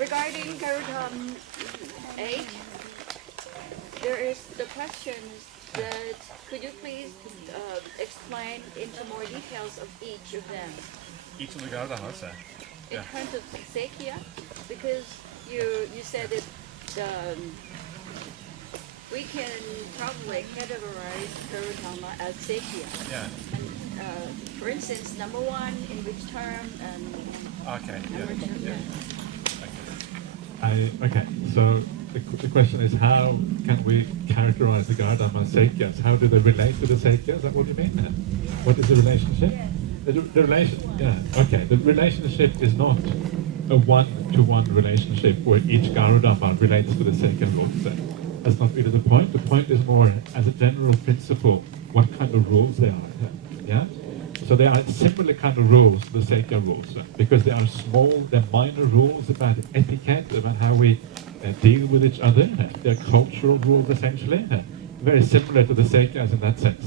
regarding Garudhamma 8, there is the question that could you please explain into more details of each of them? Each of the Garudhammas, In terms of Sekhiya, because you said that we can probably categorize Garudhamma as Sekhiya. Yeah. And for instance, number one, in which term, and Okay. number two, Okay, so the question is how can we characterize the Garudhamma and Sekhiyas? How do they relate to the Sekhiyas? Is that what you mean? What is the relationship? The relationship is not a one-to-one relationship where each Garudhamma relates to the Sekhiya rules. That's not really the point. The point is more, as a general principle, what kind of rules they are. Yeah? So they are similar kind of rules to the Sekhiya rules, because they are small, they're minor rules about etiquette, about how we deal with each other. They're cultural rules, essentially. Very similar to the Sekhyas in that sense.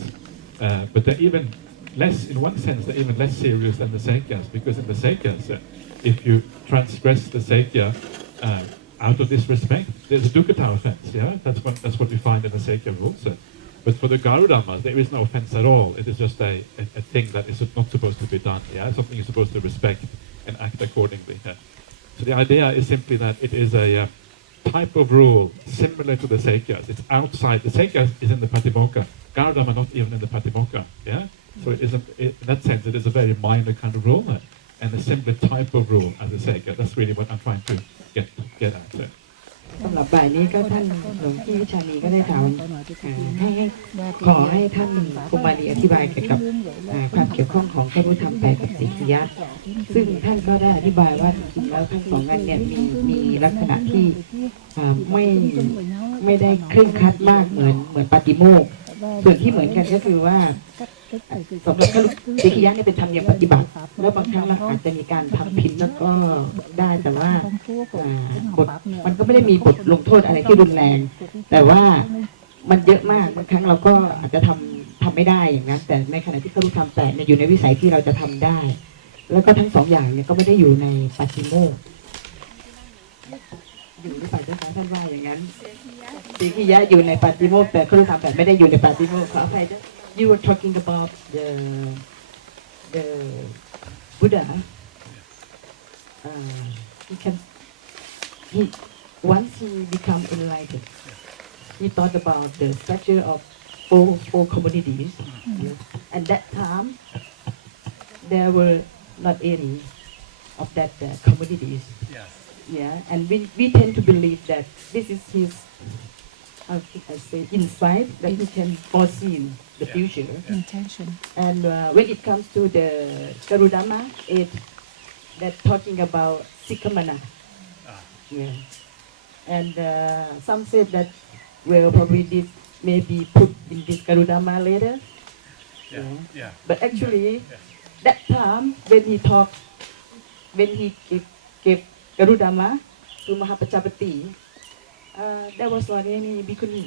But they're even less, in one sense, they're even less serious than the Sekhyas, because in the Sekhyas, if you transgress the Sekhya out of disrespect, there's a dukkata offense, yeah? That's what we find in the Sekhiya rules. But for the Garudhammas, there is no offense at all. It is just a thing that is not supposed to be done, yeah? Something you're supposed to respect and act accordingly. Yeah? So the idea is simply that it is a type of rule similar to the Sekhyas. It's outside. The Sekhyas is in the Patimokkha. Garudhamma not even in the Patimokkha, yeah? So it is in that sense, it is a very minor kind of rule and a similar type of rule as a Sekhiya. That's really what I'm trying to get at. สำหรับบ่ายนี้ก็ท่านหลวงพี่วิชานีก็ได้ถามขอให้ท่านกุมารีอธิบายเกี่ยวกับความเกี่ยวข้องของพระพุทธธรรมแปดกับสิกขิยะซึ่งท่านก็ได้อธิบายว่าจริงๆแล้วทั้งสองอันเนี่ยมีลักษณะที่ไม่ได้เคร่งครัดมากเหมือนปาฏิโมกข์ส่วนที่เหมือนกันก็คือว่าสำหรับสิกขิยะเนี่ยเป็นธรรมเนียมปฏิบัติแล้วบางครั้งเราอาจจะมีการทำผิดแล้วก็ได้แต่ว่าบทมันก็ไม่ได้มีบทลงโทษอะไรที่รุนแรงแต่ว่ามันเยอะมากบางครั้งเราก็อาจจะทำไม่ได้อย่างนั้นแต่ในขณะที่พระพุทธธรรมแปดเนี่ยอยู่ในวิสัยที่เราจะทำได้แล้วก็ทั้งสองอย่างเนี่ยก็ไม่ได้อยู่ในปาฏิโมกข์อยู่ในปาฏิโมกข์ท่านว่าอย่างนั้นสิกขิยะอยู่ในปาฏิโมกข์แต่พระพุทธธรรมแปดไม่ได้อยู่ในปาฏิโมกข์ขออภัยด้วยYou were talking about the Buddha. Once he become enlightened, he thought about the structure of four communities. And that time, there were not any of that communities. Yeah, and we tend to believe that this is his, I say, insight that he can foresee the future. Intention. And when it comes to the Garudhamma, that talking about Sikhamana. Yeah. And some said that, well, probably this may be put in this Garudhamma later. Yeah. But actually, that time when he gave Garudhamma to Mahapajapati, there was not any bhikkhuni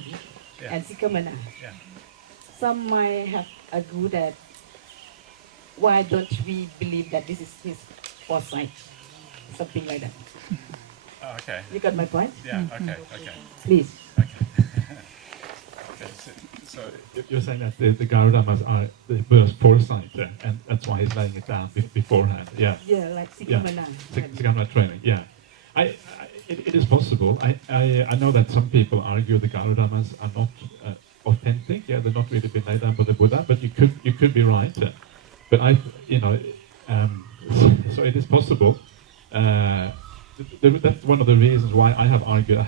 and Sikhamana. Some might have argued that why don't we believe that this is his foresight, something like that. Okay. You got my point? Yeah. Okay. Please. Okay. So you're saying that the Garudhammas are the Buddha's foresight, and that's why he's laying it down beforehand. Yeah. Yeah, like Sikhamana. Sikhamana training. Yeah. It is possible. I know that some people argue the Garudhammas are not authentic. Yeah, they're not really been laid down by the Buddha. But you could be right. But so it is possible. That's one of the reasons why I haven't argued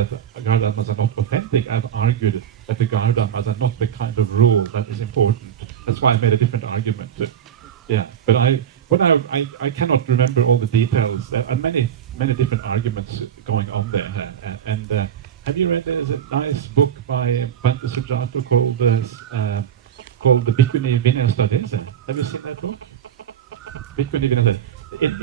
that the Garudhammas are not authentic. I've argued that the Garudhammas are not the kind of rule that is important. That's why I made a different argument. Yeah, but I cannot remember all the details. There are many different arguments going on there. And have you read? There's a nice book by Bhante Sujato called the Bhikkhuni Vinaya Studies. Have you seen that book? Bhikkhuni Vinaya Studies.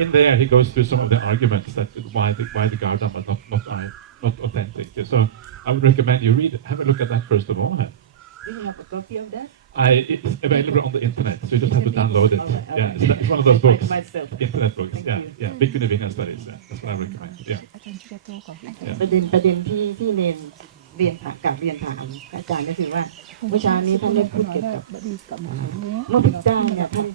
In there, he goes through some of the arguments that why the Garudhammas are not authentic. So I would recommend you have a look at that first of all. Do you have a copy of that? It's available on the internet, so you just have to download it. All Yeah, right. it's one of those books, Myself. internet books. Thank Yeah, you. yeah. Bhikkhuni Vinaya studies. That's what I recommend. Yeah. ประเด็นที่เนนเรียนถามกับเรียนถามอาจารย์ก็คือว่าเมื่อเช้านี้ท่านได้พูดเกี่ยวกับเมื่อพระเจ้าเนี่ยท่าน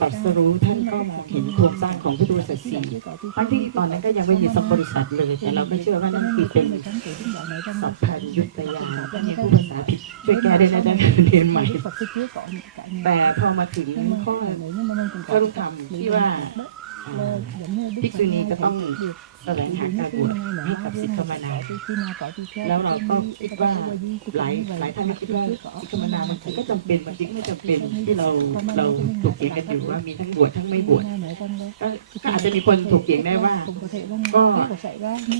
ตรัสรู้ท่านก็มองเห็นโครงสร้างของพุทธบริษัทสี่ทั้งที่ตอนนั้นก็ยังไม่มีสัมบริษัทเลยแต่เราก็เชื่อว่านั่นคือเป็นสัพพัญญุตยานถ้ามีผู้ภาษาผิดช่วยแก้ด้วยนะได้เรียนใหม่แต่พอมาถึงข้อรู้ธรรมที่ว่าภิกษุณีจะต้องแสวงหาการบวชให้กับสิกขมานาแล้วเราก็คิดว่าหลายท่านก็คิดว่าสิกขมานามันก็จำเป็นมันจริงไม่จำเป็นที่เราถกเถียงกันอยู่ว่ามีทั้งบวชทั้งไม่บวชก็อาจจะมีคนถกเถียงได้ว่าก็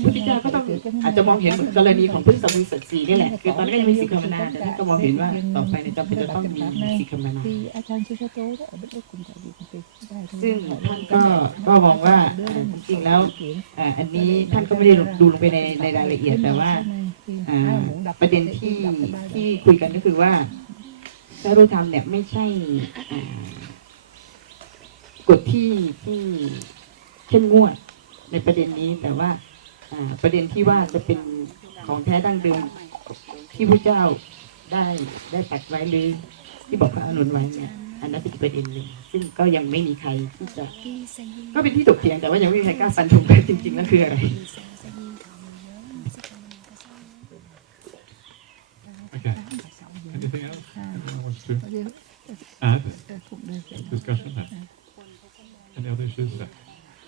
พุทธเจ้าก็ต้องอาจจะมองเห็นเหมือนกรณีของพุทธบริษัทสี่นี่แหละคือตอนนี้ก็ยังมีสิกขมานาแต่ท่านก็มองเห็นว่าต่อไปในจำเป็นจะต้องมีสิกขมานาซึ่งท่านก็มองว่าจริงๆแล้วอันนี้ท่านก็ไม่ได้ดูลงไปในรายละเอียดแต่ว่าประเด็นที่คุยกันก็คือว่าพระรูปธรรมเนี่ยไม่ใช่กฎที่เข้มงวดในประเด็นนี้แต่ว่าประเด็นที่ว่าจะเป็นของแท้ดั้งเดิมที่พระเจ้าได้ตัดไว้หรือที่บอกพระอานนท์ไว้เนี่ยอันนั้นเป็นประเด็นหนึ่งซึ่งก็ยังไม่มีใครที่จะก็เป็นที่ถกเถียงแต่ว่ายังไม่มีใครกล้าฟันธงจริงๆนั่นคืออะไร Okay. Anything else anyone wants to add to the discussion? Any other issues?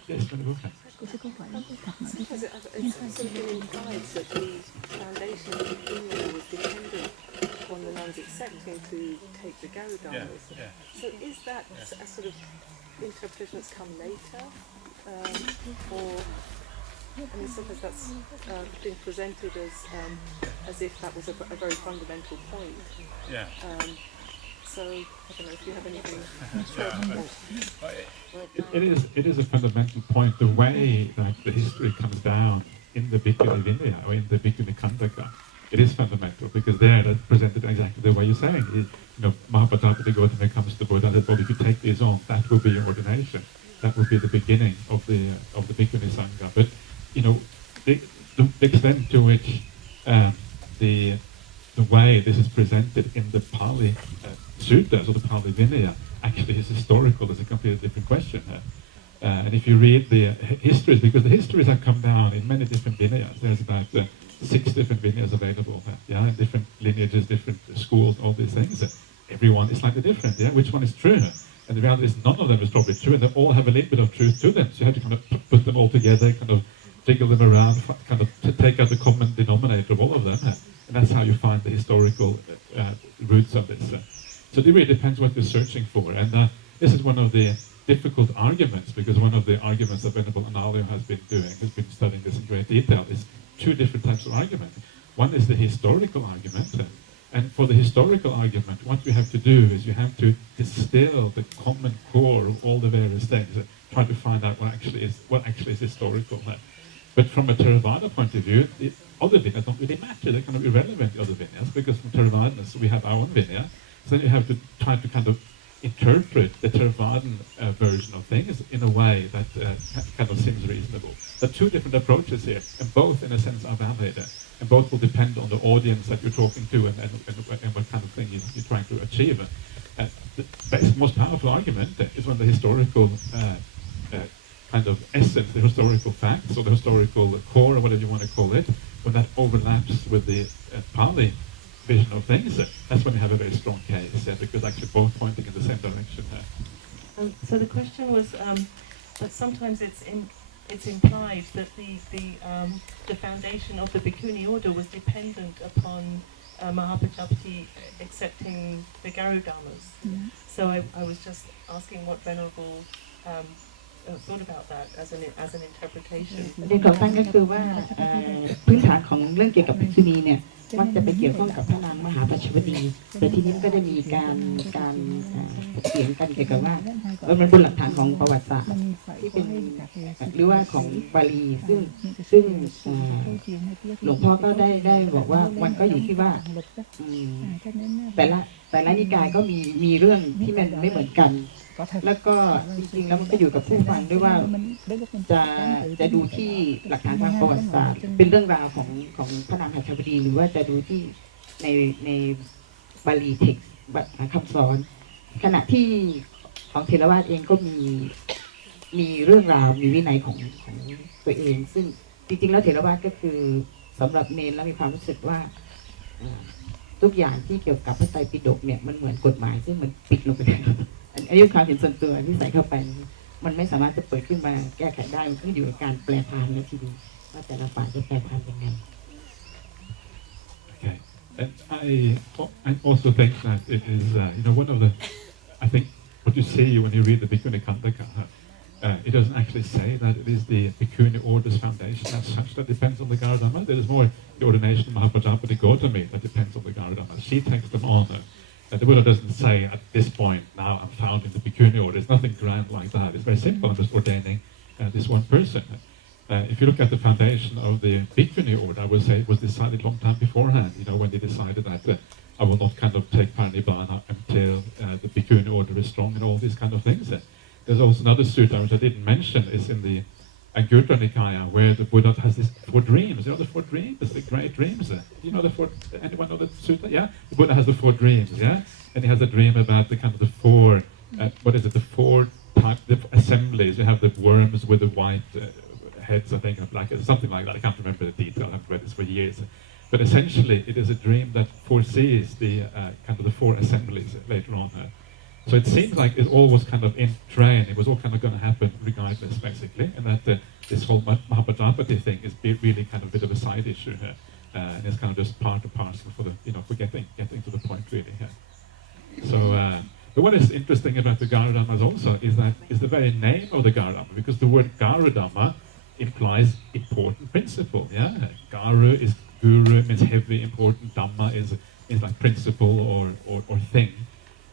Yes, Venerable. Because it sort of been implied that the foundation of India was dependent upon the nuns accepting to take the Garudhammas. Yeah. So is that a sort of interpretation that's come later? Or, I mean, sometimes that's been presented as if that was a very fundamental point. Yeah. So, I don't know if you have anything. It is a fundamental point. The way that the history comes down in the Bhikkhuni Vinaya or in the Bhikkhuni Khandaka, it is fundamental because there that's presented exactly the way you're saying. Mahapajapati Gautama comes to the Buddha and says, well, if you take these on, that will be your ordination. That will be the beginning of the Bhikkhuni Sangha. But the extent to which the way this is presented in the Pali Suttas or the Pali Vinaya actually is historical is a completely different question. And if you read the histories, because the histories have come down in many different Vinayas, there's about 6 different Vinayas available, in different lineages, different schools, all these things. Everyone is slightly different, which one is true? And the reality is none of them is probably true, and they all have a little bit of truth to them. So you have to kind of put them all together, kind of jiggle them around, kind of to take out the common denominator of all of them. And that's how you find the historical roots of this. So it really depends what you're searching for. And this is one of the difficult arguments, because one of the arguments that Venerable Analio has been doing, has been studying this in great detail, is 2 different types of argument. One is the historical argument. And for the historical argument, what you have to do is you have to distill the common core of all the various things, try to find out what actually is historical. But from a Theravada point of view, the other Vinyas don't really matter. They're kind of irrelevant, the other Vinyas, because from Theravadnas we have our own Vinaya. So then you have to try to kind of interpret the Theravadan version of things in a way that kind of seems reasonable. There are 2 different approaches here, and both in a sense are valid. And both will depend on the audience that you're talking to and what kind of thing you're trying to achieve. The most powerful argument is when the historical kind of essence, the historical facts or the historical core or whatever you want to call it, when that overlaps with the Pali vision of things, that's when you have a very strong case, because actually both pointing in the same direction. So the question was that sometimes it's implied that the foundation of the Bhikkhuni order was dependent upon Mahapajapati accepting the Garudhammas. So I was just asking what Venerable thought about that as an interpretation. ประเด็นก่อตั้งก็คือว่าพื้นฐานของเรื่องเกี่ยวกับภิกษุณีเนี่ย มักจะไปเกี่ยวข้องกับพระนางมหาปัจฉวดีแต่ทีนี้ก็ได้มีการเถียงกันเกี่ยวกับว่ามันบนหลักฐานของประวัติศาสตร์ที่เป็นหรือว่าของบาลีซึ่งหลวงพ่อก็ได้บอกว่ามันก็อยู่ที่ว่าแต่ละนิกายก็มีเรื่องที่มันไม่เหมือนกันแล้วก็จริงๆแล้วมันก็อยู่กับผู้ฟังด้วยว่าจะดูที่หลักฐานทางประวัติศาสตร์เป็นเรื่องราวของพระนางหัตถบดีหรือว่าจะดูที่ในบาลีเท็กซ์คำสอนขณะที่ของเถรวาทเองก็มีเรื่องราวมีวินัยของตัวเองซึ่งจริงๆแล้วเถรวาทก็คือสำหรับเนรแล้วมีความรู้สึกว่าทุกอย่างที่เกี่ยวกับพระไตรปิฎกเนี่ยมันเหมือนกฎหมายซึ่งมันปิดลงไปแล้วอันนี้ความเห็นส่วนตัวที่ใส่เข้าไปมันไม่สามารถจะเปิดขึ้นมาแก้ไขได้มันขึ้นอยู่กับการแปลความในทีเดียวว่าแต่ละฝ่ายจะแปลความยังไง Okay, and I also think that it is one of the I think what you see when you read the Bhikkhuni Khandaka, it doesn't actually say that it is the Bhikkhuni order's foundation as such that depends on the Garudhamma. There is more the ordination of Mahapajapati Gautami that depends on the Garudhamma. She takes them on. The Buddha doesn't say at this point, now I'm found in the Bhikkhuni order. There's nothing grand like that. It's very simple. I'm just ordaining this one person. If you look at the foundation of the Bhikkhuni order, I would say it was decided a long time beforehand, when they decided that I will not kind of take Parinibbana until the Bhikkhuni order is strong and all these kind of things. There's also another sutta which I didn't mention, is in the Anguttara Nikaya, where the Buddha has these 4 dreams. You know the 4 dreams, the great dreams. Do you know the 4? Anyone know the sutta? Yeah, the Buddha has the 4 dreams. Yeah, and he has a dream about the kind of the 4. What is it? The 4 type the assemblies. You have the worms with the white heads. I think like something like that. I can't remember the detail. I haven't read this for years. But essentially, it is a dream that foresees the kind of the 4 assemblies later on. So it seems like it all was kind of in train. It was all kind of going to happen regardless, basically, and that this whole Mahapajapati thing is really kind of a bit of a side issue here, and it's kind of just part and parcel for the for getting to the point really here. So, but what is interesting about the Garudhammas also is the very name of the Garudhamma, because the word Garudhamma implies important principle. Yeah, Garu is guru, means heavy, important. Dhamma is like principle or thing.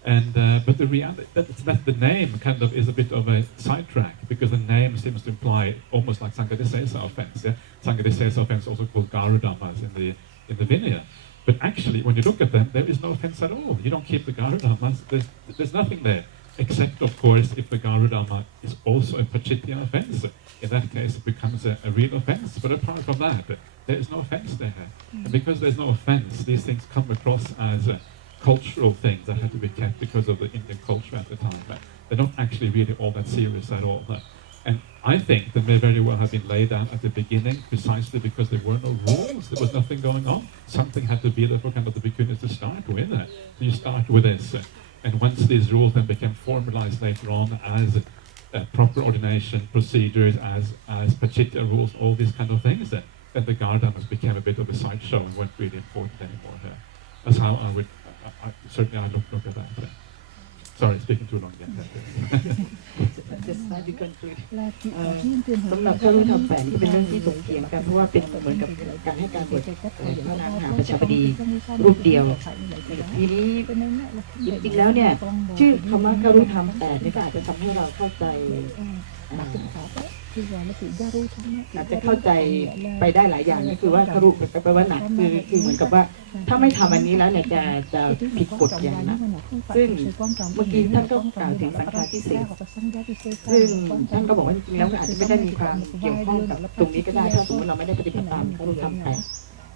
And but the reality that the name kind of is a bit of a sidetrack, because the name seems to imply almost like Sanghadisesa offense. Yeah, Sanghadisesa offense also called Garudhammas in the Vinaya. But actually, when you look at them, there is no offense at all. You don't keep the Garudhammas. There's nothing there, except of course if the Garudhamma is also a Pachitya offense. In that case, it becomes a real offense. But apart from that, there is no offense there. And because there's no offense, these things come across as cultural things that had to be kept because of the Indian culture at the time. They're not actually really all that serious at all. And I think they may very well have been laid down at the beginning precisely because there were no rules. There was nothing going on. Something had to be there for kind of the bhikkhunis to start with. So you start with this. And once these rules then became formalized later on as proper ordination procedures, as Pachitya rules, all these kind of things, then the Garudhammas became a bit of a sideshow and weren't really important anymore. That's how I would certainly I look at that. Sorry, speaking too long. Just try to conclude. สำหรับพระรูปธรรม 8 ที่เป็นเรื่องที่ถกเถียงกันเพราะว่าเป็นเหมือนกับการให้การบวชพระนางมหาปัจฉวดีรูปเดียวทีนี้จริงๆแล้วเนี่ยชื่อคำว่าพระรูปธรรม 8 นี่ก็อาจจะทำให้เราเข้าใจอาจจะเข้าใจไปได้หลายอย่างนี่คือว่าคารุแปลว่าหนักคือเหมือนกับว่าถ้าไม่ทำอันนี้แล้วเนี่ยจะผิดกฎอย่างหนักซึ่งเมื่อกี้ท่านก็กล่าวถึงสังฆาทิเศษซึ่งท่านก็บอกว่าจริงๆแล้วอาจจะไม่ได้มีความเกี่ยวข้องกับตรงนี้ก็ได้ถ้าสมมติเราไม่ได้ปฏิบัติตามคารุธรรม 8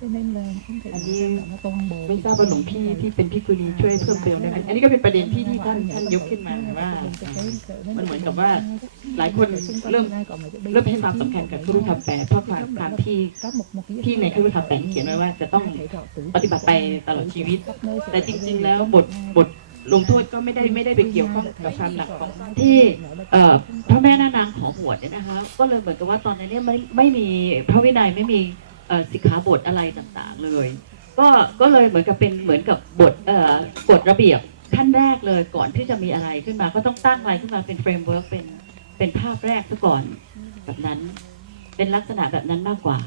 อันนี้ไม่ทราบว่าหลวงพี่ที่เป็นภิกษุณีช่วยเพิ่มเติมได้ไหมอันนี้ก็เป็นประเด็นที่ท่านยกขึ้นมาว่ามันเหมือนกับว่าหลายคนเริ่มให้ความสำคัญกับคารุธรรม 8เพราะความที่ในคารุธรรม 8เขียนไว้ว่าจะต้องปฏิบัติไปตลอดชีวิตแต่จริงๆแล้วบทลงโทษก็ไม่ได้ไปเกี่ยวข้องกับความหนักของที่พระแม่นานางขอบวชเนี่ยนะคะก็เลยเหมือนกับว่าตอนนั้นเนี่ยไม่มีพระวินัยไม่มีสิกขาบทอะไรต่างๆเลยก็เลยเหมือนกับบทกฎระเบียบขั้นแรกเลยก่อนที่จะมีอะไรขึ้นมาก็ต้องตั้งอะไรขึ้นมาเป็นเฟรมเวิร์กเป็นภาพแรกซะก่อนแบบนั้นเป็นลักษณะแบบนั้นมากกว่า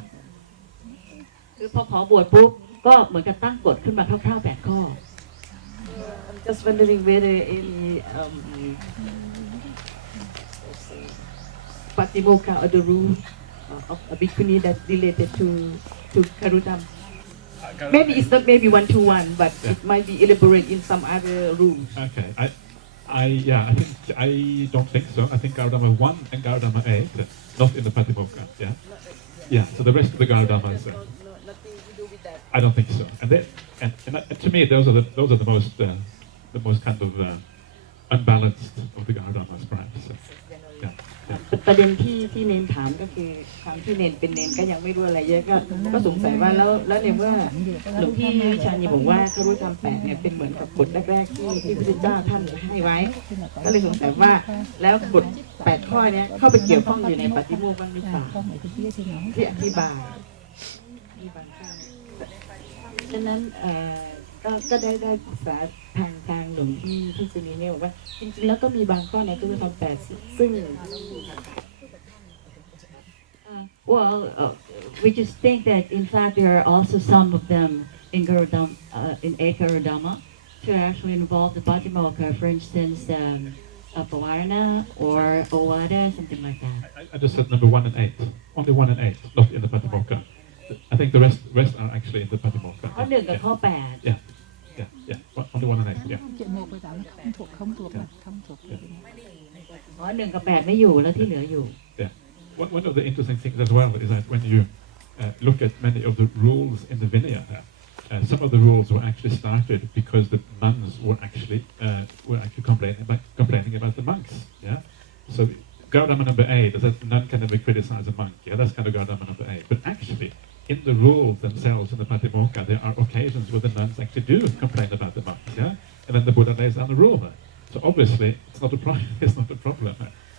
คือพอขอบวชปุ๊บ ก็เหมือนกับตั้งกฎขึ้นมาคร่าวๆ8 ข้อ I'm just wondering whether any patimokkha or the rule of a bhikkhuni that related to Garudhamma. Maybe it's not maybe 1-to-1, but it might be elaborate in some other rules. Okay, I don't think so. I think Garudhamma 1 and Garudhamma 8, not in the Patimokkha. Yeah. So the rest of the Garudhammas, I don't think so. And to me, those are the most kind of unbalanced of the Garudhammas, perhaps. Yeah. ประเด็นที่เนนถามก็คือความที่เนนเป็นเนนก็ยังไม่รู้อะไรเยอะก็สงสัยว่าแล้วในเมื่อหลวงพี่วิชาญบอกว่าครุธรรม8เนี่ยเป็นเหมือนกับกฎแรกๆที่พระพุทธเจ้าท่านให้ไว้ก็เลยสงสัยว่าแล้วกฎ8 ข้อนี้เข้าไปเกี่ยวข้องอยู่ในปฏิโมกข์บ้างหรือเปล่าที่อธิบายมีบางข้อฉะนั้นก็ได้ศึกษาทางหลวงพี่สุนีเนี่ยบอกว่าจริงๆแล้วก็มีบางข้อในครุธรรม8ซึ่งwe just think that in fact there are also some of them in Garudhamma, in Garudhamma to actually involve the Patimokkha, for instance, Pavarana or Ovada, something like that. I just said number 1 and 8. Only 1 and 8, not in the Patimokkha. I think the rest are actually in the Patimokkha. ข้อ 1 กับข้อ 8 Yeah. Only 1 and 8. Yeah. ข้อ 1 กับ 8 ไม่อยู่แล้วที่เหลืออยู่ Yeah. One of the interesting things as well is that when you look at many of the rules in the Vinaya, some of the rules were actually started because the nuns were actually complaining about the monks. Yeah. So Garudhamma number 8 is that the nun can never criticize a monk. Yeah, that's kind of Garudhamma number 8. But actually, in the rules themselves in the Patimokkha, there are occasions where the nuns actually do complain about the monks. Yeah. And then the Buddha lays down the rule. So obviously, it's not a problem. It's not a problem.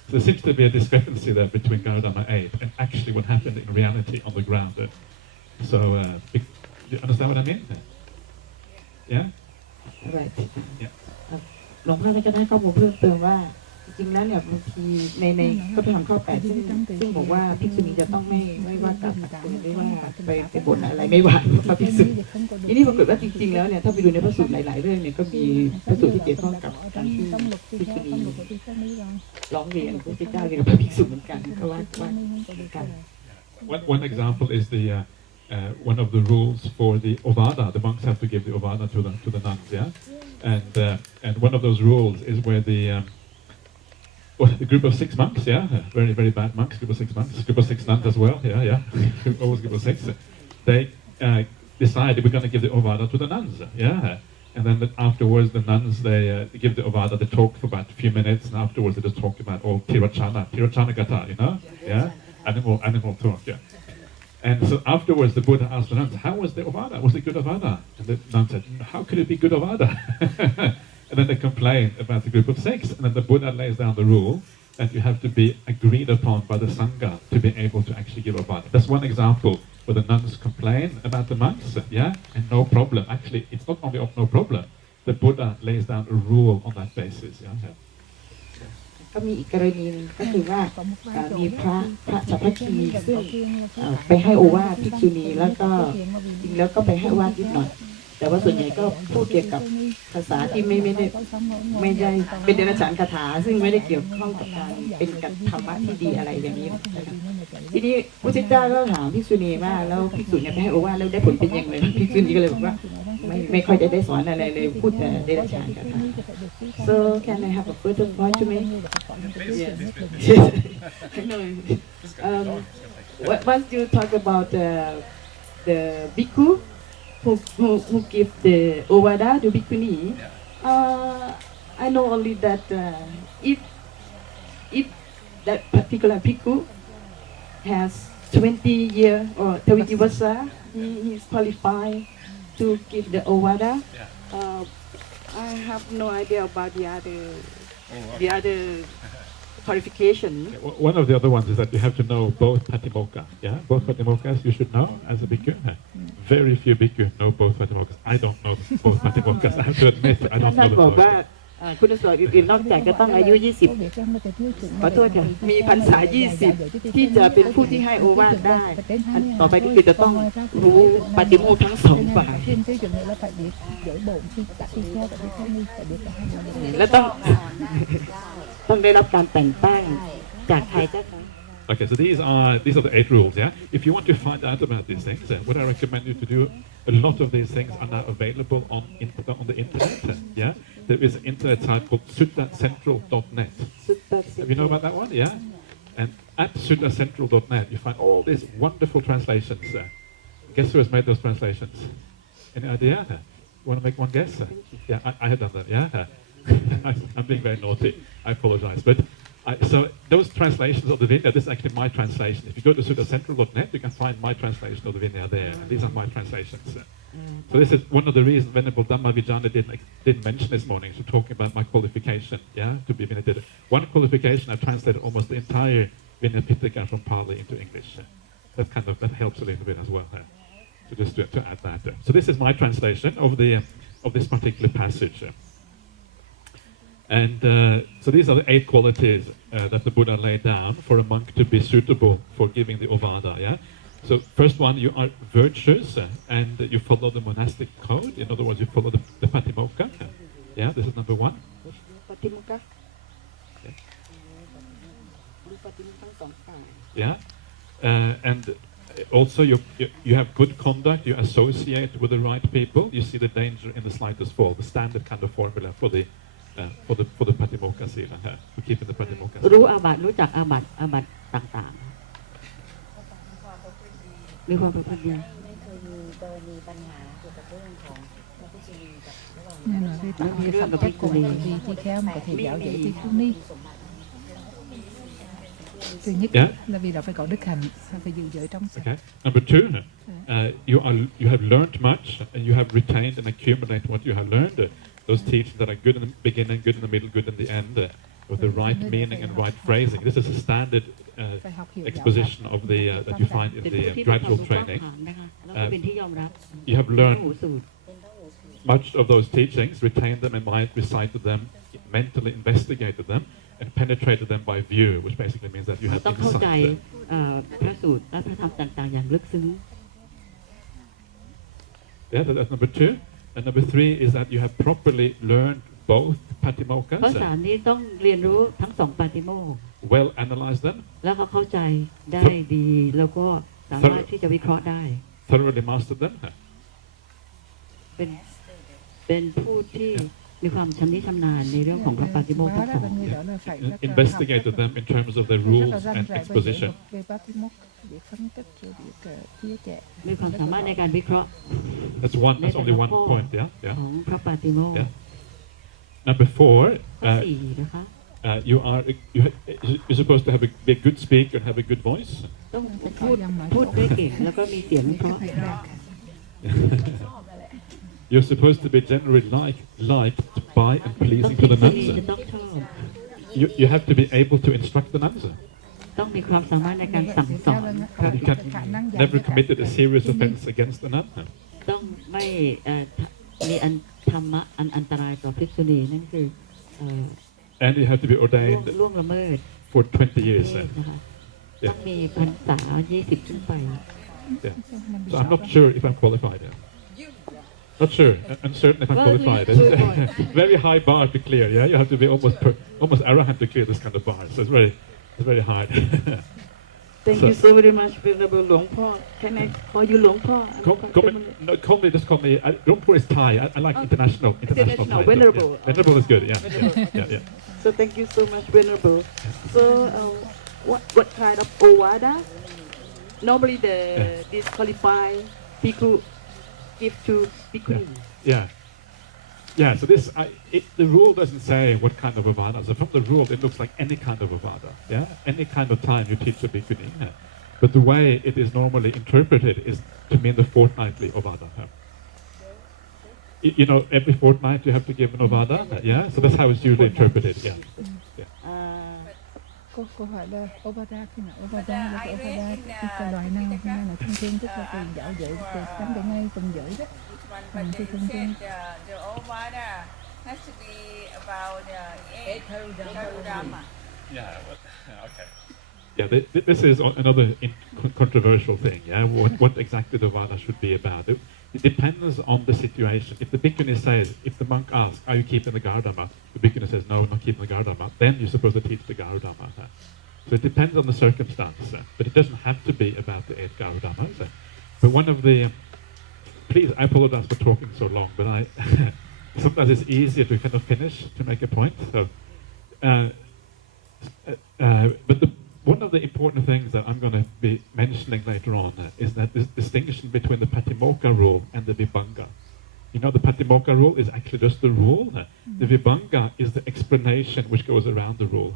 So there seems to be a discrepancy there between Garudhamma 8 and actually what happened in reality on the ground. So, do you understand what I mean? Yeah? Right. Yeah. หลวงพ่อก็จะได้ข้อมูลเพิ่มเติมว่าจริงๆแล้วเนี่ยบางทีในข้อธรรมข้อ8ซึ่งบอกว่าภิกษุณีจะต้องไม่ว่ากล่าวตักเตือนหรือว่าไปบ่นอะไรไม่ว่าพระภิกษุทีนี้ปรากฏว่าจริงๆแล้วเนี่ยถ้าไปดูในพระสูตรหลายๆเรื่องเนี่ยก็มีพระสูตรที่เกี่ยวข้องกับการที่ภิกษุณีร้องเรียนพระพุทธเจ้าเกี่ยวกับพระภิกษุเหมือนกันก็ว่ากัน One example is one of the rules for the ovada. The monks have to give the ovada to the nuns, yeah. And one of those rules is where the group of 6 monks, yeah, very, very bad monks, group of 6 monks, group of 6 nuns as well, yeah, always group of 6. They decide we're going to give the ovada to the nuns, yeah. And then afterwards, the nuns, they give the ovada, they talk for about a few minutes, and afterwards they just talk about all tirachana gata, you know, yeah, animal talk, yeah. And so afterwards, the Buddha asked the nuns, how was the ovada? Was it good ovada? And the nuns said, how could it be good ovada? And then they complain about the group of 6, and then the Buddha lays down the rule that you have to be agreed upon by the Sangha to be able to actually give ovada. That's one example where the nuns complain about the monks, yeah, and no problem. Actually, it's not only of no problem. The Buddha lays down a rule on that basis, yeah. ก็มีอีกกรณีนึงก็คือว่ามีพระสัพพคีซึ่งไปให้โอวาทภิกษุณีแล้วก็จริงแล้วก็ไปให้โอวาทนิดหน่อยแต่ว่าส่วนใหญ่ก็พูดเกี่ยวกับภาษาที่ไม่ได้เป็นเดรัจฉานคาถาซึ่งไม่ได้เกี่ยวข้องกับการเป็นการธรรมะที่ดีอะไรอย่างนี้ทีนี้พระพุทธเจ้าก็ถามภิกษุณีว่าแล้วภิกษุเนี่ยไปให้โอวาทแล้วได้ผลเป็นยังไงภิกษุณีก็เลยบอกว่าไม่ค่อยได้สอนอะไรเลยพูดแต่เดรัจฉานคาถา So can I have a further point to make? Once you talk about the bhikkhu who give the ovada to bhikkhuni, I know only that if that particular bhikkhu has 20 years or 20 vasa, he is qualified to give the ovada. I have no idea about the other qualification. One of the other ones is that you have to know both Patimokkha. Yeah, both Patimokkha's you should know as a bhikkhu. Very few bhikkhu know both Patimokkha's. I don't know both Patimokkha's. I have to admit I don't know them both. คุณสมบัติอื่นๆนอกจากจะต้องอายุ20ขอโทษค่ะมีพรรษา20ที่จะเป็นผู้ที่ให้โอวาทได้อันต่อไปก็คือจะต้องรู้ปฏิโมกข์ทั้งสองฝ่ายและต้องได้รับการแต่งตั้งจากใครเจ้าคะ Okay, so these are the 8 rules. Yeah. If you want to find out about these things, what I recommend you to do, a lot of these things are now available on the internet. Yeah. There is an internet site called suttacentral.net. Have you know about that one? Yeah. And at suttacentral.net, you find all these wonderful translations. Guess who has made those translations? Any idea? You want to make one guess? Yeah, I have done that. Yeah. I'm being very naughty. I apologize, but. So those translations of the Vinaya, this is actually my translation. If you go to suttacentral.net, you can find my translation of the Vinaya there. These are my translations. So this is one of the reasons Venerable Dhamma and Vinaya didn't mention this morning. So talking about my qualification, yeah, to be Vinaya. One qualification, I've translated almost the entire Vinaya Pitaka from Pali into English. That helps a little bit as well. So just to add that. So this is my translation of this particular passage. And so these are the 8 qualities that the Buddha laid down for a monk to be suitable for giving the Ovada. Yeah. So first one, you are virtuous and you follow the monastic code. In other words, you follow the Patimokkha. Yeah, this is number 1. Yeah. And also you have good conduct. You associate with the right people. You see the danger in the slightest fault. The standard kind of formula for the Patimokkha Sila, to keep in the Patimokkha Sila. รู้อาบัติรู้จักอาบัติต่างๆมีความประพฤติดี nên là vi phạm vi phạm các cội thi khéo mà có thể giáo dạy thi không ni. Thứ nhất là vì đó phải có đức hạnh, phải giữ giới trong sạch. Okay. Number 2, you have learned much and you have retained and accumulated what you have learned. Those teachings that are good in the beginning, good in the middle, good in the end, with the right meaning and right phrasing. This is a standard exposition of that you find in the gradual training. You have learned much of those teachings, retained them in mind, recited them, mentally investigated them, and penetrated them by view, which basically means that you have ต้องเข้าใจ insight. พระสูตรและพระธรรมต่างๆอย่างลึกซึ้ง Yeah, that's number 2. And number 3 is that you have properly learned both ข้อ patimokkha's, 3นี้ต้องเรียนรู้ทั้ง2ปาฏิโมกข์ well analyzed them, แล้วเขาเข้าใจได้ดีแล้วก็สามารถที่จะวิเคราะห์ได้ thoroughly mastered them, เป็นผู้ที่มีความชำนิชำนาญในเรื่องของพระปาฏิโมกข์ทั้งสอง investigated them in terms of their rules and exposition. มีความสามารถในการวิเคราะห์ That's only one point, yeah? ของพระปาฏิโมกข์ Yeah. Number 4, ข้อ 4 นะคะ you're supposed to be a good speaker and have a good voice. ต้องพูดได้เก่งแล้วก็มีเสียงเพราะ You're supposed to be generally liked by and ต้อง pleasing คิ to ด the ดี nuns. จะต้องชอบ You have to be able to instruct the nuns. ต้องมีความสามารถในการสั่งสอน You can never committed a serious offense against the nun. ต้องไม่มีธรรมะอันตรายต่อภิกษุณีนั่นคือ And you have to be ordained ล่วงละเมิด for 20 years. นะคะต้องมีพรรษา20 ขึ้นไป Yeah. So I'm not sure if I'm qualified. Not sure. Uncertain if I'm qualified. Very high bar to clear. Yeah, you have to be almost arrogant to clear this kind of bar. So it's very hard. Thank you so very much, Venerable Luang Po. Can I call you Luang Po? Just call me. Lumpur is Thai. I like international Thai. Venerable. Yeah. Venerable is good. Yeah. So thank you so much, Venerable. So what kind of ovada? Normally the disqualified bhikkhu give to bhikkhu. Yeah. So the rule doesn't say what kind of avada. So from the rule, it looks like any kind of avada. Yeah, any kind of time you teach a bhikkhuni. But the way it is normally interpreted is to mean the fortnightly avada. You know, every fortnight you have to give an avada. Yeah, so that's how it's usually interpreted. Yeah. Câu hỏi là Ovada khi nào Ovada là Ovada cái loại nào là thông tin tức là từ dạo dậy từ sáng đến nay tuần dậy đó. Participated the Ovada has to be about 8 Garudhamma. Yeah. Okay. Yeah, this is another controversial thing. Yeah, what exactly the Vada should be about. It depends on the situation. If the bhikkhuni says, if the monk asks, "Are you keeping the Garudhamma?" the bhikkhuni says, "No, not keeping the Garudhamma." Then you're supposed to teach the Garudhamma. So it depends on the circumstance, but it doesn't have to be about the 8 Garudhammas. But one of the please, I apologize for talking so long, but I sometimes it's easier to kind of finish to make a point. So, but one of the important things that I'm going to be mentioning later on is that this distinction between the Patimokkha rule and the Vibhanga. You know, the Patimokkha rule is actually just the rule. The Vibhanga is the explanation which goes around the rule.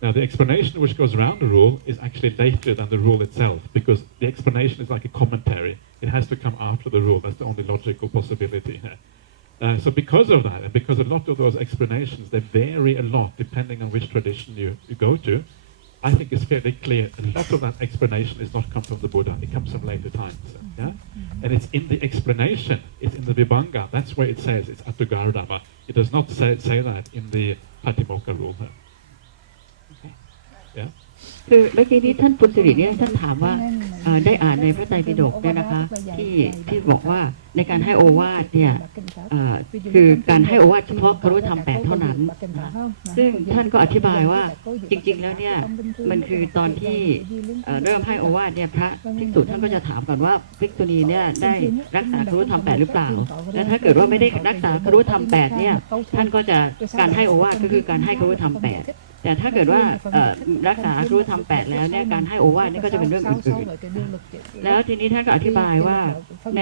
Now, the explanation which goes around the rule is actually later than the rule itself, because the explanation is like a commentary. It has to come after the rule. That's the only logical possibility. So because of that, and because a lot of those explanations, they vary a lot depending on which tradition you go to, I think it's fairly clear a lot of that explanation is not come from the Buddha. It comes from later times. Yeah? And it's in the explanation, it's in the Vibhanga. That's where it says it's Garudhamma. It does not say that in the Patimokkha rule. Okay. Yeah? คือเมื่อกี้นี้ท่านปุณสิริเนี่ยท่านถามว่าได้อ่านในพระไตรปิฎกเนี่ยนะคะที่บอกว่าในการให้โอวาทเนี่ยคือการให้โอวาทเฉพาะคฤหัสถ์ธรรม 8เท่านั้นซึ่งท่านก็อธิบายว่าจริงๆแล้วเนี่ยมันคือตอนที่เริ่มให้โอวาทเนี่ยพระภิกษุท่านก็จะถามก่อนว่าภิกษุณีเนี่ยได้รักษาคฤหัสถ์ธรรม 8หรือเปล่าและถ้าเกิดว่าไม่ได้รักษาคฤหัสถ์ธรรม 8เนี่ยท่านก็จะการให้โอวาทก็คือการให้คฤหัสถ์ธรรม 8แต่ถ้าเกิดว่ารักษาคฤหัสถ์ธรรม 8แล้วเนี่ยการให้โอวาทนี่ก็จะเป็นเรื่องอื่นๆแล้วทีนี้ท่านก็อธิบายว่าใ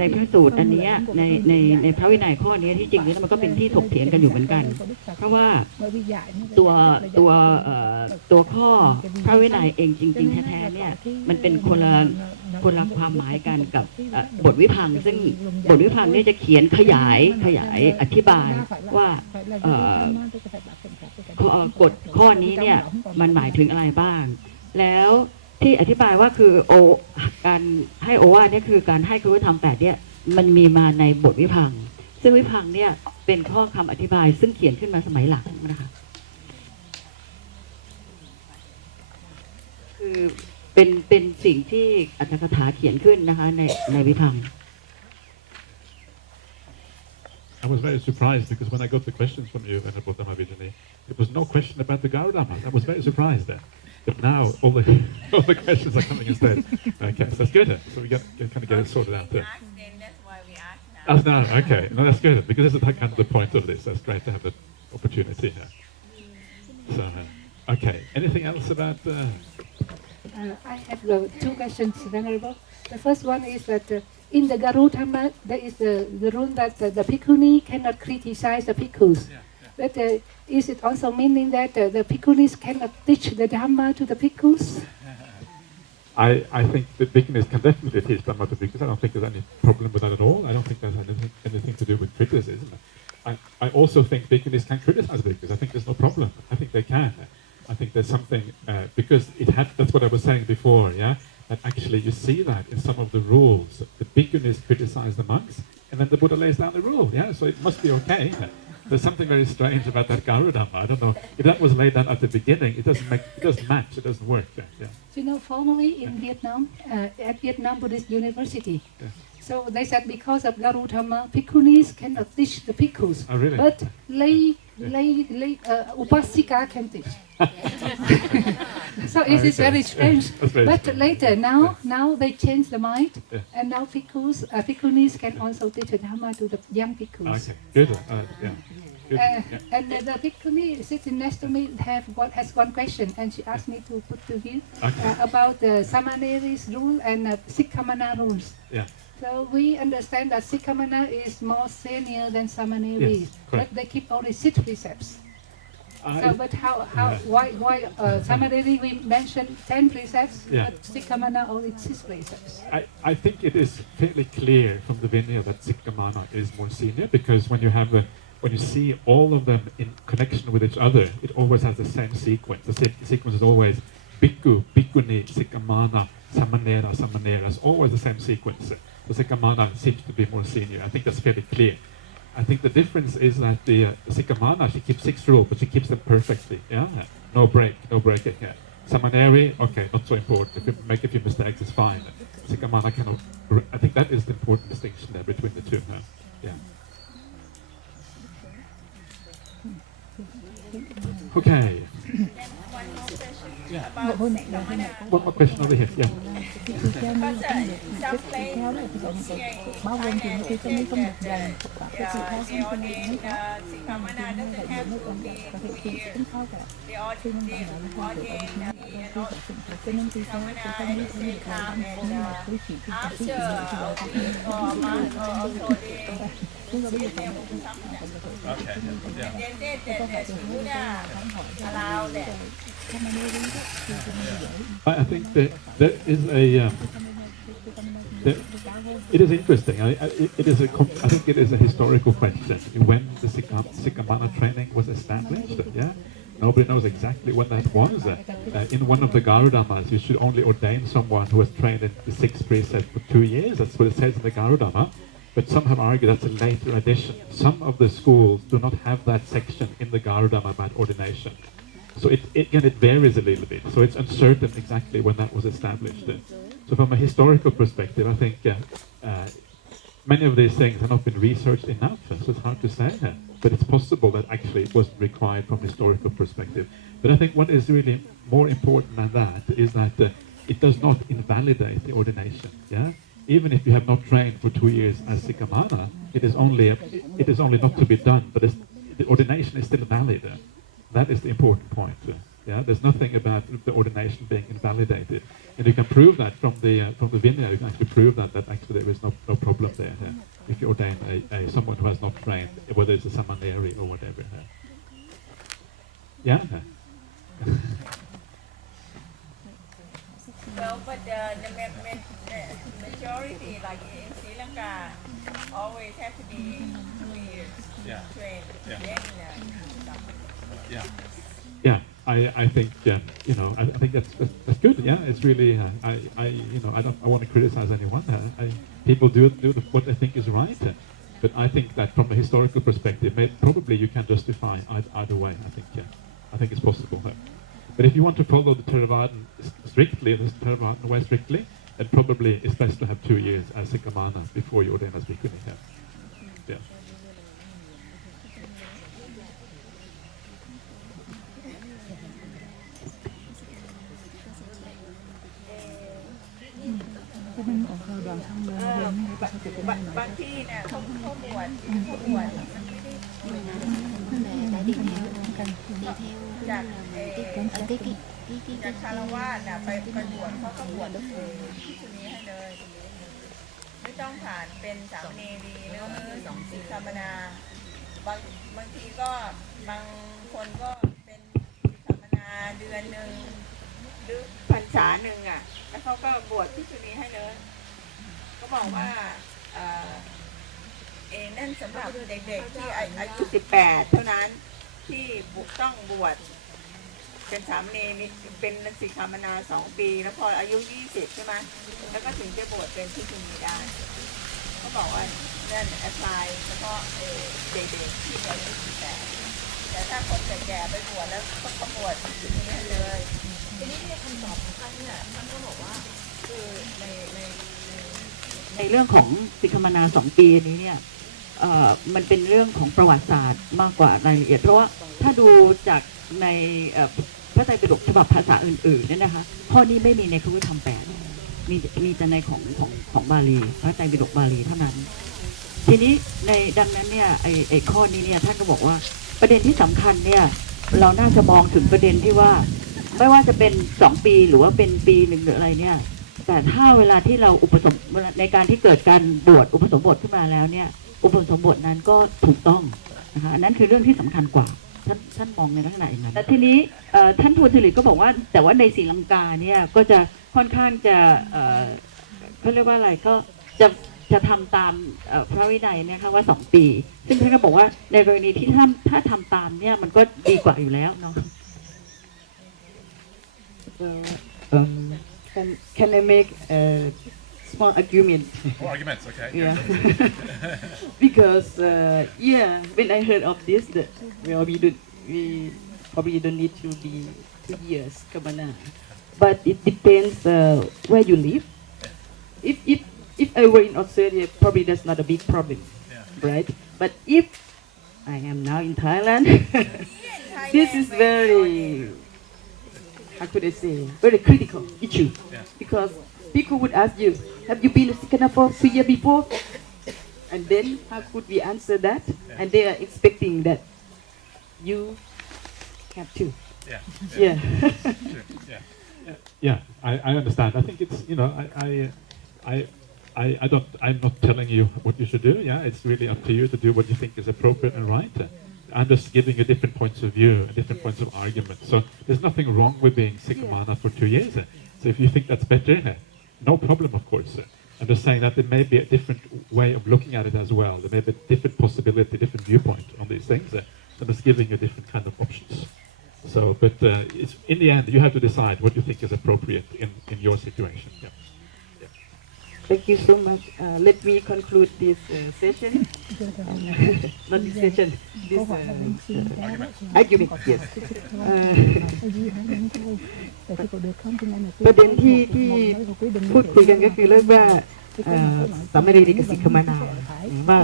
นพระสูตรอันนี้ในพระวินัยข้อนี้ที่จริงแล้วมันก็เป็นที่ถกเถียงกันอยู่เหมือนกันเพราะว่าตัวข้อพระวินัยเองจริงๆแท้ๆเนี่ยมันเป็นคนละความหมายกันกับบทวิพังค์ซึ่งบทวิพังค์นี่จะเขียนขยายอธิบายว่ากฎข้อนี้เนี่ยมันหมายถึงอะไรบ้างแล้วที่อธิบายว่าคือการให้โอวาทเนี่ยคือการให้คฤหัสถ์ธรรม 8เนี่ยมันมีมาในบทวิพังค์ซึ่งวิพังค์เนี่ยเป็นข้อคำอธิบายซึ่งเขียนขึ้นมาสมัยหลังนะคะคือเป็นสิ่งที่อัตถกถาเขียนขึ้นนะคะในวิพังค์ I was very surprised because when I got the questions from you, Venerable Dhammavidini, there was no question about the Garudhammas. I was very surprised there. But now all the questions are coming instead. Okay, so that's good. So we kind of get it sorted out there. That's why we ask now. Now, okay. No, that's good because this is kind of the point of this. That's great to have the opportunity here. So, okay. Anything else about? I have two questions, Venerable. The first one is that in the Garudhamma, there is the rule that the bhikkhuni cannot criticize the bhikkhus. But is it also meaning that the bhikkhunis cannot teach the Dhamma to the bhikkhus? I think the bhikkhunis can definitely teach Dhamma to bhikkhus. I don't think there's any problem with that at all. I don't think there's anything to do with criticism. I also think bhikkhunis can criticize bhikkhus. I think there's no problem. I think they can. I think there's something, because that's what I was saying before, yeah? That actually you see that in some of the rules. The bhikkhunis criticize the monks, and then the Buddha lays down the rule, yeah? So it must be okay. There's something very strange about that Garudhamma. I don't know, if that was laid down at the beginning, it doesn't match, it doesn't work. Yeah. You know, formerly in Vietnam, at Vietnam Buddhist University, so they said because of Garudhamma, bhikkhunis cannot teach the bhikkhus. Oh, really? But upasika can teach. So it is very strange. But later, now they change the mind, and now bhikkhunis can also teach the Dhamma to the young bhikkhus. Okay, good. And the bhikkhuni sitting next to me has one question, and she asked me to put to you about the Samaneri's rule and Sikhamana rules. Yeah. So we understand that Sikhamana is more senior than Samaneri, but they keep only 6 precepts. But why Samaneri we mentioned 10 precepts, but Sikhamana only 6 precepts? I think it is fairly clear from the Vinaya that Sikhamana is more senior, because when you see all of them in connection with each other, it always has the same sequence. The sequence is always Bhikkhu, Bhikkhuni, Sikhamana, Samanera. It's always the same sequence. The Sikhamana seems to be more senior. I think that's fairly clear. I think the difference is that the Sikhamana, she keeps 6 rules, but she keeps them perfectly. Yeah, no breaking. Yeah. Samaneri, okay, not so important. If you make a few mistakes, it's fine. Sikhamana cannot. I think that is the important distinction there between the two. Yeah. Okay. Yeah. One more question over here. Yeah. Some place here in Thailand, they say that the ordained Sikhamana doesn't have to be 2 years. The ordained Sikhamana at the same time, and after or a month or so they them to something. Okay. Yeah. They said that the Buddha allowed that. I think that there is a. It is interesting. I think it is a historical question. When the Sikhamana training was established, yeah, nobody knows exactly when that was. In one of the Garudhammas, you should only ordain someone who has trained in the 6 precepts for 2 years. That's what it says in the Garudhamma. But some have argued that's a later addition. Some of the schools do not have that section in the Garudhamma about ordination. So it varies a little bit. So it's uncertain exactly when that was established. So from a historical perspective, I think many of these things have not been researched enough. So it's hard to say. But it's possible that actually it wasn't required from a historical perspective. But I think what is really more important than that is that it does not invalidate the ordination. Yeah. Even if you have not trained for 2 years as Sikhamana, it is only not to be done. But the ordination is still valid. That is the important point. Yeah, there's nothing about the ordination being invalidated, and you can prove that from the Vinaya. You can actually prove that actually there is no problem there. If you ordain someone who has not trained, whether it's a samaneri or whatever. Yeah. Well, but the majority, like in Sri Lanka, always have to be 2 years trained. Yeah, I think I think that's good. Yeah, it's really I want to criticize anyone. People do what they think is right, but I think that from a historical perspective, probably you can justify either way. I think it's possible. But if you want to follow the Theravada strictly, the Theravada way strictly, then probably it's best to have 2 years as Sikhamana before you ordain as Bhikkhuni. Yeah.บางที่เนี่ยเขาบวชจากคารวะน่ะไปบวชเขาก็บวชที่ชุนี้ให้เลยไม่ต้องผ่านเป็นสามเณรีหรือสามนาบางทีก็บางคนก็เป็นสามนาเดือนหนึ่งหรือพรรษาหนึ่งอ่ะแล้วเขาก็บวชที่ชุนี้ให้เลยก็บอกว่านั่นสำหรับเด็กๆที่อายุ18เท่านั้นที่ต้องบวชเป็นสามเณรเป็นสิกขามานา2 ปีแล้วพออายุ20ใช่ไหมแล้วก็ถึงจะบวชเป็นภิกษุณีได้เขาบอกว่านั่นแอพพลายเฉพาะเด็กๆที่อายุ18แต่ถ้าคนแก่ๆไปบวชแล้วก็บวชภิกษุณีเลยทีนี้ในคำตอบของท่านเนี่ยท่านก็บอกว่าคือในเรื่องของสิกขามานา2 ปีนี้เนี่ยมันเป็นเรื่องของประวัติศาสตร์มากกว่ารายละเอียดเพราะว่าถ้าดูจากในพระไตรปิฎกฉบับภาษาอื่นๆเนี่ยนะคะข้อนี้ไม่มีในพระพุทธธรรม8มีแต่ในของบาลีพระไตรปิฎกบาลีเท่านั้นทีนี้ในดังนั้นเนี่ยไอ้ข้อนี้เนี่ยท่านก็บอกว่าประเด็นที่สำคัญเนี่ยเราน่าจะมองถึงประเด็นที่ว่าไม่ว่าจะเป็น2 ปีหรือว่าเป็นปี1หรืออะไรเนี่ยแต่ถ้าเวลาที่เราในการที่เกิดการบวชอุปสมบทขึ้นมาแล้วเนี่ยอุปสมบทนั้นก็ถูกต้องนะคะอันนั้นคือเรื่องที่สำคัญกว่าท่านมองในลักษณะอย่างนั้นแต่ทีนี้ท่านทูลสิริก็บอกว่าแต่ว่าในศรีลังกาเนี่ยก็จะค่อนข้างจะเขาเรียกว่าอะไรก็จะทำตามพระวินัยเนี่ยค่ะว่า2 ปีซึ่งท่านก็บอกว่าในกรณีที่ถ้าทำตามเนี่ยมันก็ดีกว่าอยู่แล้วเนาะ Can I make small argument. Oh, arguments, okay. Yeah. Because when I heard of this, we probably don't need to be 2 years kamana, but it depends where you live. If I were in Australia, probably that's not a big problem, right? But if I am now in Thailand, this is very, how could I say, very critical issue, because people would ask you, have you been a Sikh for 2 years before? And then how could we answer that? And they are expecting that you have to. Yeah. Yeah, I understand. I think it's, I'm not telling you what you should do. Yeah, it's really up to you to do what you think is appropriate and right. I'm just giving you different points of view, different points of argument. So there's nothing wrong with being Sikhamana for 2 years. So if you think that's better, no problem, of course. I'm just saying that there may be a different way of looking at it as well. There may be a different possibility, different viewpoint on these things. So I'm just giving you different kind of options. So, but it's, in the end, you have to decide what you think is appropriate in your situation. Yeah. Thank you so much. Let me conclude this session. Not this session, this argument. Yes. ประเด็นที่พูดคุยกันก็คือเรื่องว่าสามเณรีกับสิกขมานา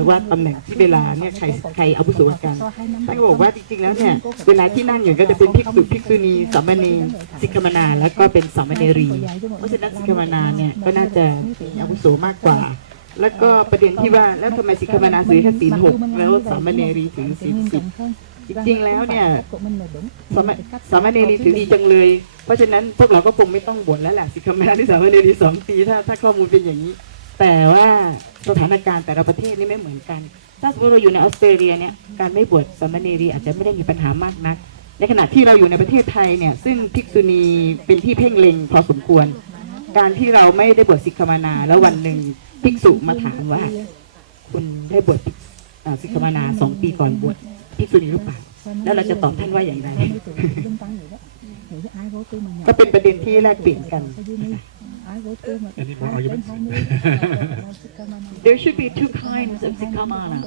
ว่าตำแหน่งที่เวลาเนี่ยใครอาวุโสกว่ากันท่านก็บอกว่าจริงๆแล้วเนี่ยเวลาที่นั่งอยู่ก็จะเป็นภิกษุภิกษุณีสามเณรสิกขมานาแล้วก็เป็นสามเณรีเพราะฉะนั้นสิกขมานาเนี่ยก็น่าจะมีอาวุโสมากกว่าแล้วก็ประเด็นที่ว่าแล้วทำไมสิกขมานาถือแค่ศีล 6แล้วสามเณรีถือศีล 10จริงๆแล้วเนี่ยสามเณรีถือดีจังเลยเพราะฉะนั้นพวกเราก็คงไม่ต้องบวชแล้วแหละสิกขมานาที่สามเณรี2 ปีถ้าข้อมูลเป็นอย่างนี้แต่ว่าสถานการณ์แต่ละประเทศนี่ไม่เหมือนกันถ้าสมมติเราอยู่ในออสเตรเลียเนี่ยการไม่บวชสามเณรีอาจจะไม่ได้มีปัญหามากนักในขณะที่เราอยู่ในประเทศไทยเนี่ยซึ่งภิกษุณีเป็นที่เพ่งเล็งพอสมควรการที่เราไม่ได้บวชสิกขมานาแล้ววันหนึ่งภิกษุมาถามว่าคุณได้บวชสิกขมานา2 ปีก่อนบวชภิกษุณีหรือเปล่าแล้วเราจะตอบท่านว่าอย่างไรก็เป็นประเด็นที่แลกเปลี่ยนกัน Any more arguments? There should be 2 kinds of sikhamana,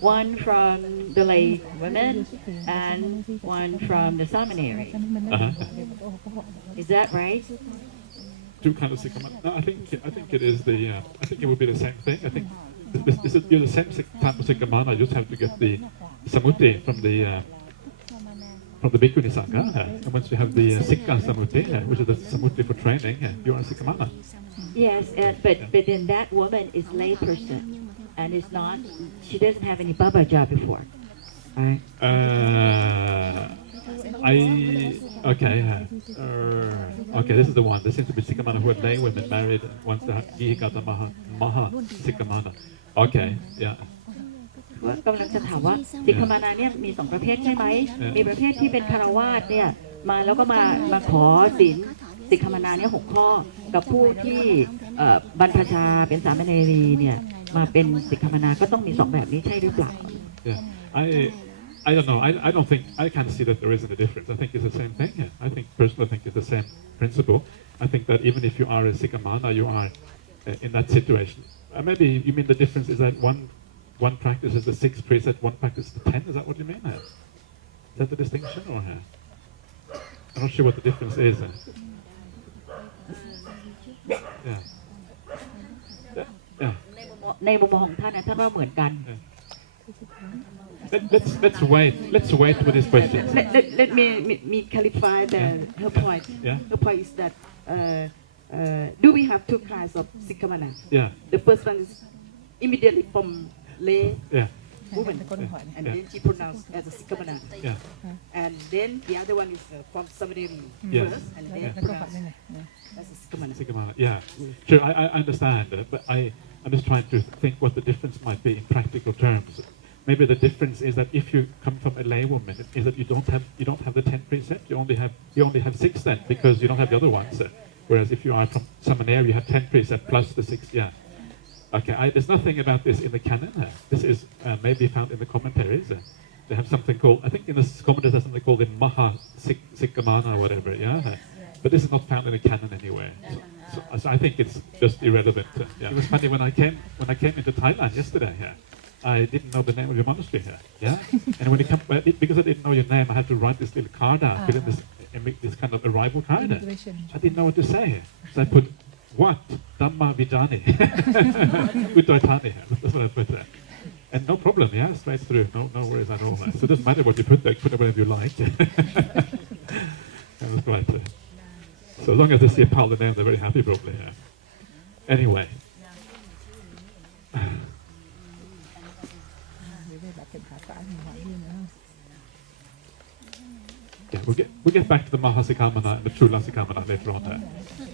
one from the lay women and one from the seminary. Is that right? 2 kinds of sikhamana. No, I think it is the. I think it would be the same thing. I think you're the same type of sikhamana. You just have to get the samuti from the Bhikkhuni Sangha, and once you have the Sikha Samuti, which is the Samuti for training, you are a Sikhamana. Yes, but then that woman is lay person, and is not. She doesn't have any Baba job before. Right? Okay. This is the one. There seems to be Sikhamana who are lay women married, and once the Gihikata Maha Sikhamana. Okay, yeah. กำลังจะถามว่าสิกขมานาเนี่ยมี2 ประเภทใช่ไหมมีประเภทที่เป็นคฤหัสถ์เนี่ยมาแล้วก็มาขอศีลสิกขมานาเนี่ย6 ข้อกับผู้ที่บรรพชาเป็นสามเณรีเนี่ยมาเป็นสิกขมานาก็ต้องมี2 แบบนี้ใช่หรือเปล่า I don't know. I don't think I can't see that there isn't a difference. I think it's the same thing. I think personally, I think it's the same principle. I think that even if you are a Sikhamana, you are in that situation. Maybe you mean the difference is that one practices the 6 precept, one practices the 10. Is that what you mean? Is that the distinction, or I'm not sure what the difference is. Yeah. ในมุมมองของท่านนะท่านว่าเหมือนกัน Let's wait with this question. Let me clarify her point. Yeah. Her point is that do we have 2 kinds of sikhamana? Yeah. The first one is immediately from lay woman, and then she pronounced as a sikhamana. Yeah. And then the other one is from seminary first, and then pronounced as a sikhamana. Sikhamana. Yeah. Sure. I understand, but I'm just trying to think what the difference might be in practical terms. Maybe the difference is that if you come from a lay woman, is that you don't have the 10 precepts. You only have 6 then, because you don't have the other ones. Whereas if you are from seminary, you have 10 precepts plus the 6. Yeah. Okay. There's nothing about this in the canon. This is maybe found in the commentaries. They have something called, I think in the commentaries there's something called the Maha Sikhamana or whatever. Yeah. but this is not found in the canon anywhere. So I think it's just irrelevant. Yeah. It was funny when I came into Thailand yesterday here. I didn't know the name of your monastery here. Yeah, and when you come, because I didn't know your name, I had to write this little card out, fill in this kind of arrival card. I didn't know what to say, so I put what Dhamma Vinaya Uttaitani. That's what I put there, and no problem. Yeah, straight through. No worries at all. So it doesn't matter what you put there. Put whatever you like. That was quite. So as long as they see a pile of name, they're very happy, probably. Yeah. Anyway. Yeah, we'll get back to the Mahasikamana and the Chula Sikamana later on.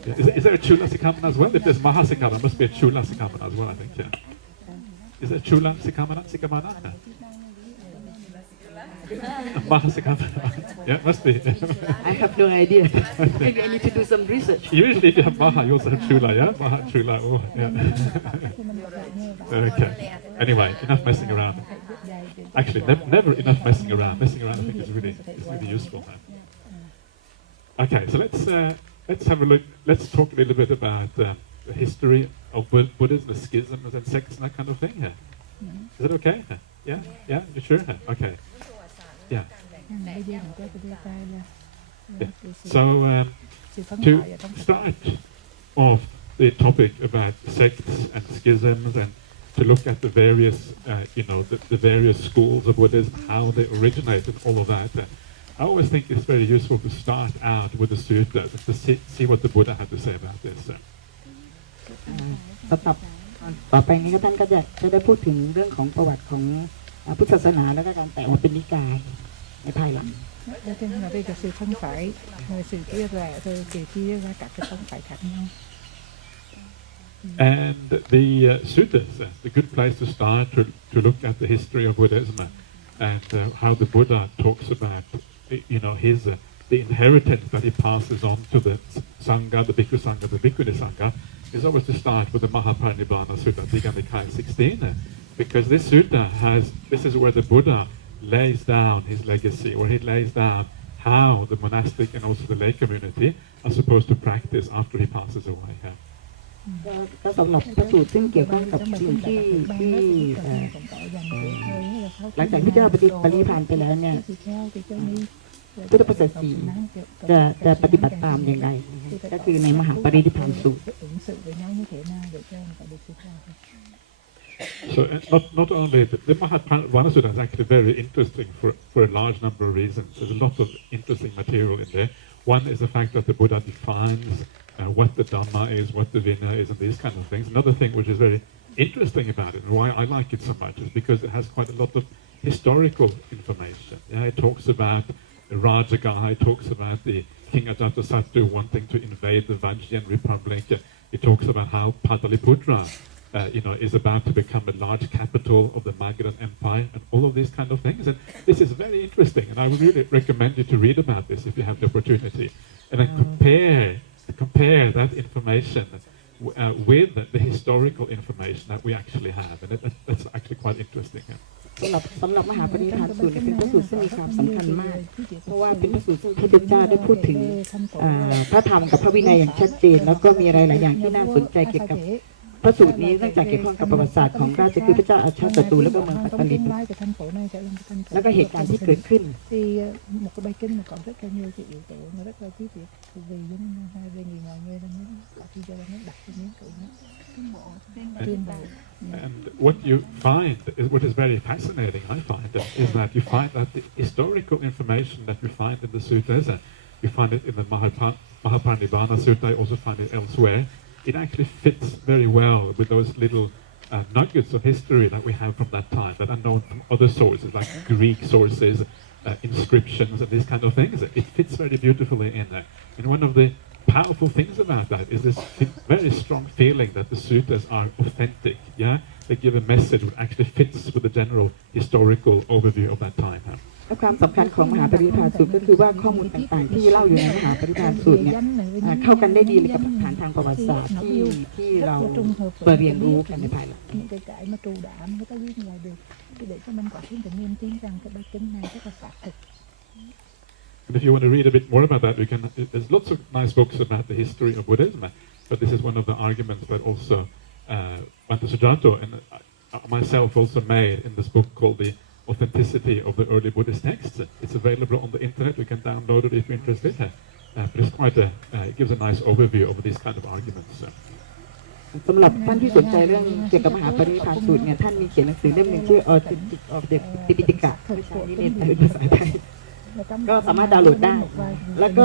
Yeah. Is there a Chula Sikamana as well? If there's Mahasikama, there must be a Chula Sikamana as well, I think. Yeah. Is there a Chula Sikamana? Yeah. Mahasikama. Yeah, must be. I have no idea. Maybe I need to do some research. Usually if you have Maha, you also have Chula, yeah? Maha, Chula, oh, yeah. Okay. Anyway, enough messing around. Actually, never enough messing around. Messing around, I think, is really useful. Okay, so let's have a look. Let's talk a little bit about the history of Buddhism, the schisms and sects and that kind of thing. Yeah. Is that okay? Yeah? Yeah? You sure? Okay. Yeah. So to start off the topic about sects and schisms and to look at the various, the various schools of Buddhism, how they originated, all of that. I always think it's very useful to start out with the suttas to see what the Buddha had to say about this. สำหรับต่อไปนี้ท่านก็จะได้พูดถึงเรื่องของประวัติของพุทธศาสนาและก็การแตกออกเป็นนิกายในภายหลัง Cho nên là đây là sự phân phải, sự chia rẽ rồi để chia ra các cái phân phải khác nhau. And the suttas, a good place to start to look at the history of Buddhism and how the Buddha talks about, the inheritance that he passes on to the Sangha, the Bhikkhu Sangha, the Bhikkhuni Sangha, is always to start with the Mahaparinibbana Sutta, Digha Nikaya 16, because this sutta this is where the Buddha lays down his legacy, where he lays down how the monastic and also the lay community are supposed to practice after he passes away. ก็สำหรับพระสูตรซึ่งเกี่ยวข้องกับสิ่งที่หลังจากที่เจ้าปรินิพพานไปแล้วเนี่ยพุทธประเสริฐสี่จะปฏิบัติตามอย่างไรก็คือในมหาปรินิพพานสูตร So not only the Mahaparinibbana Sutta is actually very interesting for a large number of reasons. There's a lot of interesting material in there. One is the fact that the Buddha defines what the Dhamma is, what the Vinaya is, and these kind of things. Another thing which is very interesting about it, and why I like it so much, is because it has quite a lot of historical information. Yeah, it talks about the Rajagaha, it talks about the King Ajatasattu wanting to invade the Vajjian Republic. It talks about how Pataliputra is about to become a large capital of the Magadhan Empire, and all of these kind of things. And this is very interesting, and I would really recommend you to read about this if you have the opportunity, and then compare that information with the historical information that we actually have, and that's actually quite interesting. สำหรับมหาปรินิพพานสูตรเป็นพระสูตรซึ่งมีความสำคัญมากเพราะว่าเป็นพระสูตรซึ่งพระพุทธเจ้าได้พูดถึงพระธรรมกับพระวินัยอย่างชัดเจนแล้วก็มีอะไรหลายอย่างที่น่าสนใจเกี่ยวกับพระสูตรนี้เนื่องจากเกี่ยวข้องกับประวัติศาสตร์ของราชคือพระเจ้าอาชาศัตรูแล้วก็เมืองปัตตานีแล้วก็เหตุการณ์ที่เกิดขึ้น And what you find, what is very fascinating, I find, is that you find that the historical information that you find in the suttas, you find it in the Mahaparinibbana Sutta, I also find it elsewhere. It actually fits very well with those little nuggets of history that we have from that time that are known from other sources, like Greek sources, inscriptions, and these kind of things. It fits very beautifully in there. And one of the powerful things about that is this very strong feeling that the suttas are authentic. Yeah, they give a message which actually fits with the general historical overview of that time. ความสำคัญของมหาปรินิพพานสูตรก็คือว่าข้อมูลต่างๆที่เล่าอยู่ในมหาปรินิพพานสูตรเนี่ยเข้ากันได้ดีกับหลักฐานทางประวัติศาสตร์ที่เราเรียนรู้กันในภายหลัง The And if you want to read a bit more about that, there's lots of nice books about the history of Buddhism, but this is one of the arguments that also Bhante Sujato and myself also made in this book called The Authenticity of the Early Buddhist Texts. It's available on the internet. You can download it if you're interested. But it's quite it gives a nice overview of these kind of arguments. สำหรับท่านที่สนใจเรื่องเกี่ยวกับมหาปรินิพพานสูตรเนี่ยท่านมีเขียนหนังสือเล่มหนึ่งชื่อ Authentic of the Tipitaka ไม่ใช่นี่เป็นภาษาไทยก็สามารถดาวน์โหลดได้แล้วก็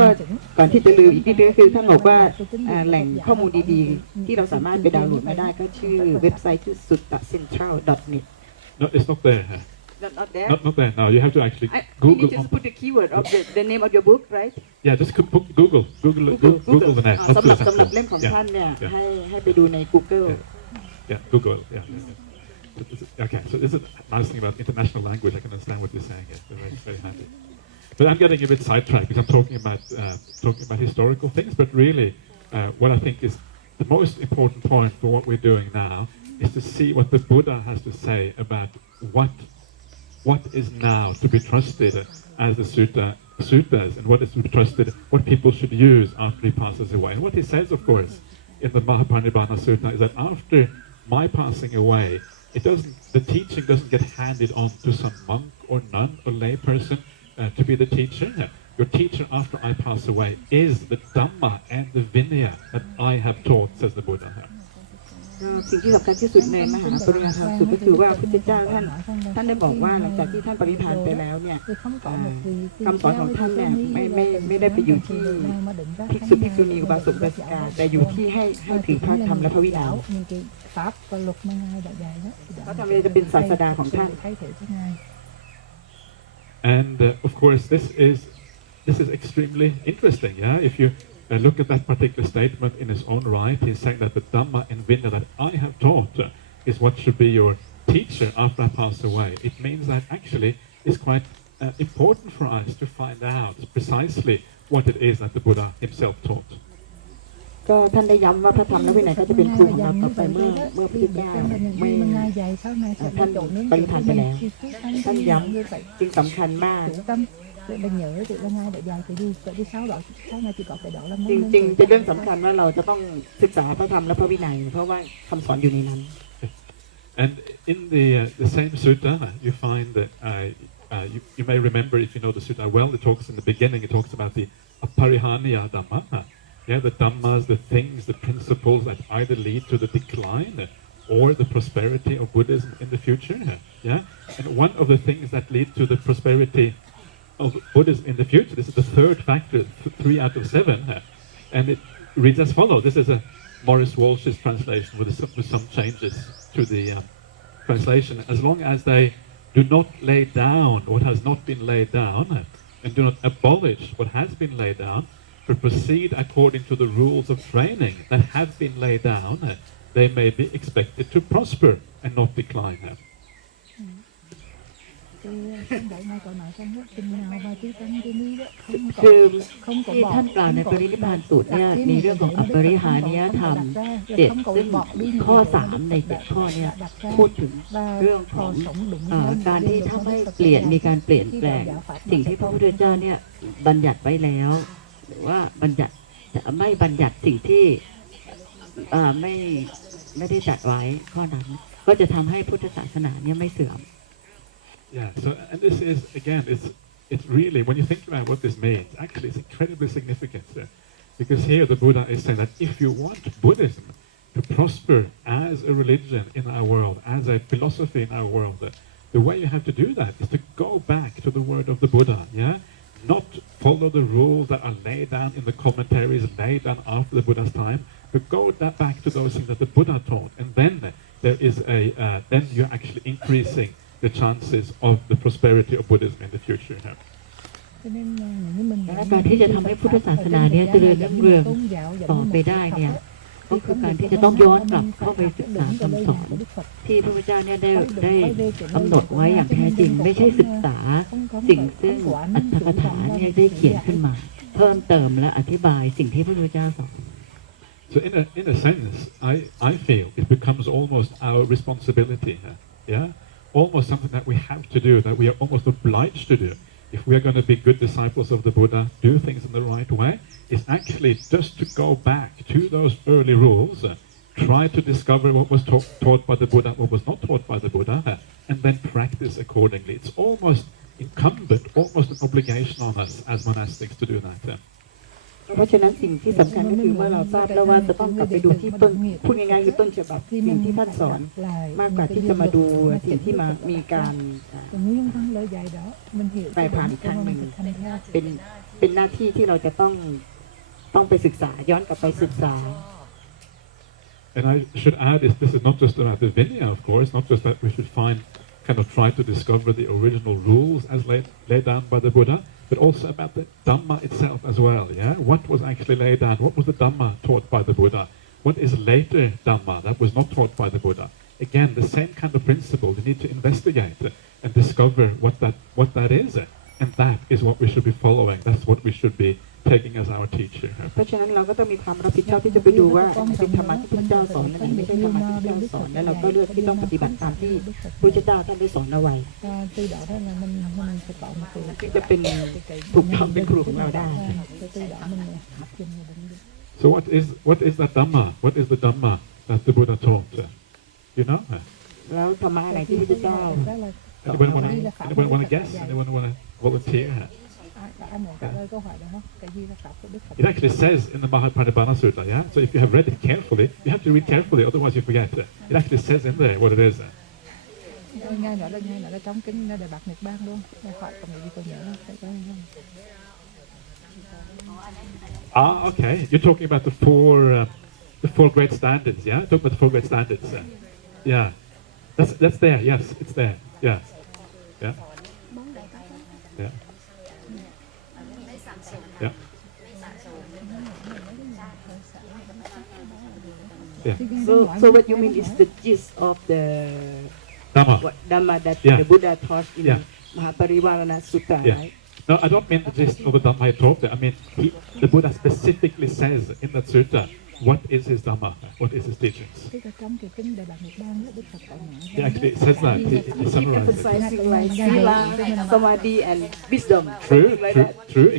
ก่อนที่จะลืมอีกนิดนึงก็คือท่านบอกว่าแหล่งข้อมูลดีๆที่เราสามารถไปดาวน์โหลดมาได้ก็ชื่อเว็บไซต์ชื่อ suttacentral.net No, it's not there. Not there. Not there. No, you have to actually You Google. need to put the keyword of the name of your book, right? Yeah, just Google the net. สำหรับเล่มของท่านเนี่ยให้ไปดูใน Google. Yeah, Google. Yeah. Okay, so this is a nice thing about international language. I can understand what you're saying. Yeah, very, very handy. But I'm getting a bit sidetracked because I'm talking about historical things. But really, what I think is the most important point for what we're doing now is to see what the Buddha has to say about what is now to be trusted as the suttas and what is to be trusted, what people should use after he passes away. And what he says, of course, in the Mahaparinibbana Sutta is that after my passing away, the teaching doesn't get handed on to some monk or nun or lay person to be the teacher. Your teacher after I pass away is the Dhamma and the Vinaya that I have taught, says the Buddha. สิ่งที่สำคัญที่สุดในมหาปริญญาธรรมสูตรก็คือว่าพระพุทธเจ้าท่านได้บอกว่าหลังจากที่ท่านปรินิพพานไปแล้วเนี่ยคำสอนของท่านเนี่ยไม่ได้ไปอยู่ที่ภิกษุภิกษุณีอุบาสกอุบาสิกาแต่อยู่ที่ให้ถือพระธรรมและพระวินัยพระธรรมจะเป็นศาสดาของท่าน And of course, this is extremely interesting. Yeah, if you look at that particular statement in his own right, he's saying that the Dhamma and Vinaya that I have taught is what should be your teacher after I pass away. It means that actually it's quite important for us to find out precisely what it is that the Buddha himself taught. ก็ท่านได้ย้ำว่าพระธรรมและวินัยก็จะเป็นครูของเราต่อไปเมื่อพระพุทธเจ้าไม่ท่านปรินิพพานไปแล้วท่านย้ำจึงสำคัญมากจริงๆจะเรื่องสำคัญว่าเราจะต้องศึกษาพระธรรมและพระวินัยเพราะว่าคำสอนอยู่ในนั้น And in the same sutta you find that you may remember if you know the sutta well, it talks in the beginning, it talks about the aparihaniya dhamma. Yeah, the dhammas, the things, the principles that either lead to the decline or the prosperity of Buddhism in the future. Yeah, and one of the things that lead to the prosperity of Buddhism in the future, this is the third factor, 3 out of 7, and it reads as follows. This is a Morris Walsh's translation with some changes to the translation. As long as they do not lay down what has not been laid down and do not abolish what has been laid down, but proceed according to the rules of training that have been laid down, they may be expected to prosper and not decline. คือที่ท่านกล่าวในปรินิพพานสูตรเนี่ยมีเรื่องของอปริหานิยธรรม7ซึ่งข้อ3ใน7ข้อเนี่ยพูดถึงเรื่องของการที่ถ้าไม่เปลี่ยนมีการเปลี่ยนแปลงสิ่งที่พระพุทธเจ้าเนี่ยบัญญัติไว้แล้วหรือว่าบัญญัติไม่บัญญัติสิ่งที่ไม่ได้จัดไว้ข้อนั้นก็จะทำให้พุทธศาสนาเนี่ยไม่เสื่อมYeah, so and this is again, it's really when you think about what this means, actually it's incredibly significant because here the Buddha is saying that if you want Buddhism to prosper as a religion in our world, as a philosophy in our world, the way you have to do that is to go back to the word of the Buddha, yeah, not follow the rules that are laid down in the commentaries laid down after the Buddha's time, but go back to those things that the Buddha taught, and then there is then you're actually increasing the chances of the prosperity of Buddhism in the future. การที่จะทำให้พุทธศาสนาเนี่ยเจริญรุ่งเรืองต่อไปได้เนี่ยก็คือการที่จะต้องย้อนกลับเข้าไปศึกษาคำสอนที่พระพุทธเจ้าเนี่ยได้กำหนดไว้อย่างแท้จริงไม่ใช่ศึกษาสิ่งซึ่งอัตถกถาเนี่ยได้เขียนขึ้นมาเพิ่มเติมและอธิบายสิ่งที่พระพุทธเจ้าสอน So in a sense, I feel it becomes almost our responsibility. Yeah. Almost something that we have to do, that we are almost obliged to do, if we are going to be good disciples of the Buddha, do things in the right way, is actually just to go back to those early rules, try to discover what was taught by the Buddha, what was not taught by the Buddha, and then practice accordingly. It's almost incumbent, almost an obligation on us as monastics to do that. เพราะฉะนั้นสิ่งที่สำคัญก็คือเมื่อเราทราบแล้วว่าจะต้องกลับไปดูที่ต้นพูดง่ายๆคือต้นฉบับสิ่งที่ท่านสอนมากกว่าที่จะมาดูสิ่งที่มามีการแปลผ่านอีกครั้งหนึ่งเป็นหน้าที่ที่เราจะต้องไปศึกษาย้อนกลับไปศึกษา And I should add, this is not just about the Vinaya, of course, not just that we should kind of try to discover the original rules as laid down by the Buddha, but also about the Dhamma itself as well, yeah? What was actually laid down? What was the Dhamma taught by the Buddha? What is later Dhamma that was not taught by the Buddha? Again, the same kind of principle. We need to investigate and discover what that is, and that is what we should be following. That's what we should be taking as our teacher. เพราะฉะนั้นเราก็ต้องมีความรับผิดชอบที่จะไปดูว่าเป็นธรรมะที่พระเจ้าสอนและไม่ใช่ธรรมะที่พระเจ้าสอนและเราก็เลือกที่ต้องปฏิบัติตามที่พระเจ้าท่านได้สอนเอาไว้ที่จะเป็นถูกต้องเป็นครูของเราได้ So what is that Dhamma? What is the Dhamma that the Buddha taught? You know? แล้วธรรมะอะไรที่พระเจ้า Anyone want to guess? Anyone want to volunteer? It actually says in the Mahaprajapana Sutta, yeah? So if you have read it carefully, you have to read carefully, otherwise you forget. It actually says in there what it is. Okay. You're talking about the four great standards, yeah? Talking about the four great standards. Yeah. That's there, yes, it's there. Yeah. Yeah. Yeah. Yeah. Yeah. So what you mean is the gist of the Dhamma that the Buddha taught in Mahaparivāna Sutta, right? No, I don't mean the gist of the Dhamma he taught there. I mean, the Buddha specifically says in that sutta, what is his Dhamma, what is his teachings. He actually says that, he summarizes it. Emphasizing like sila, samadhi and wisdom. True,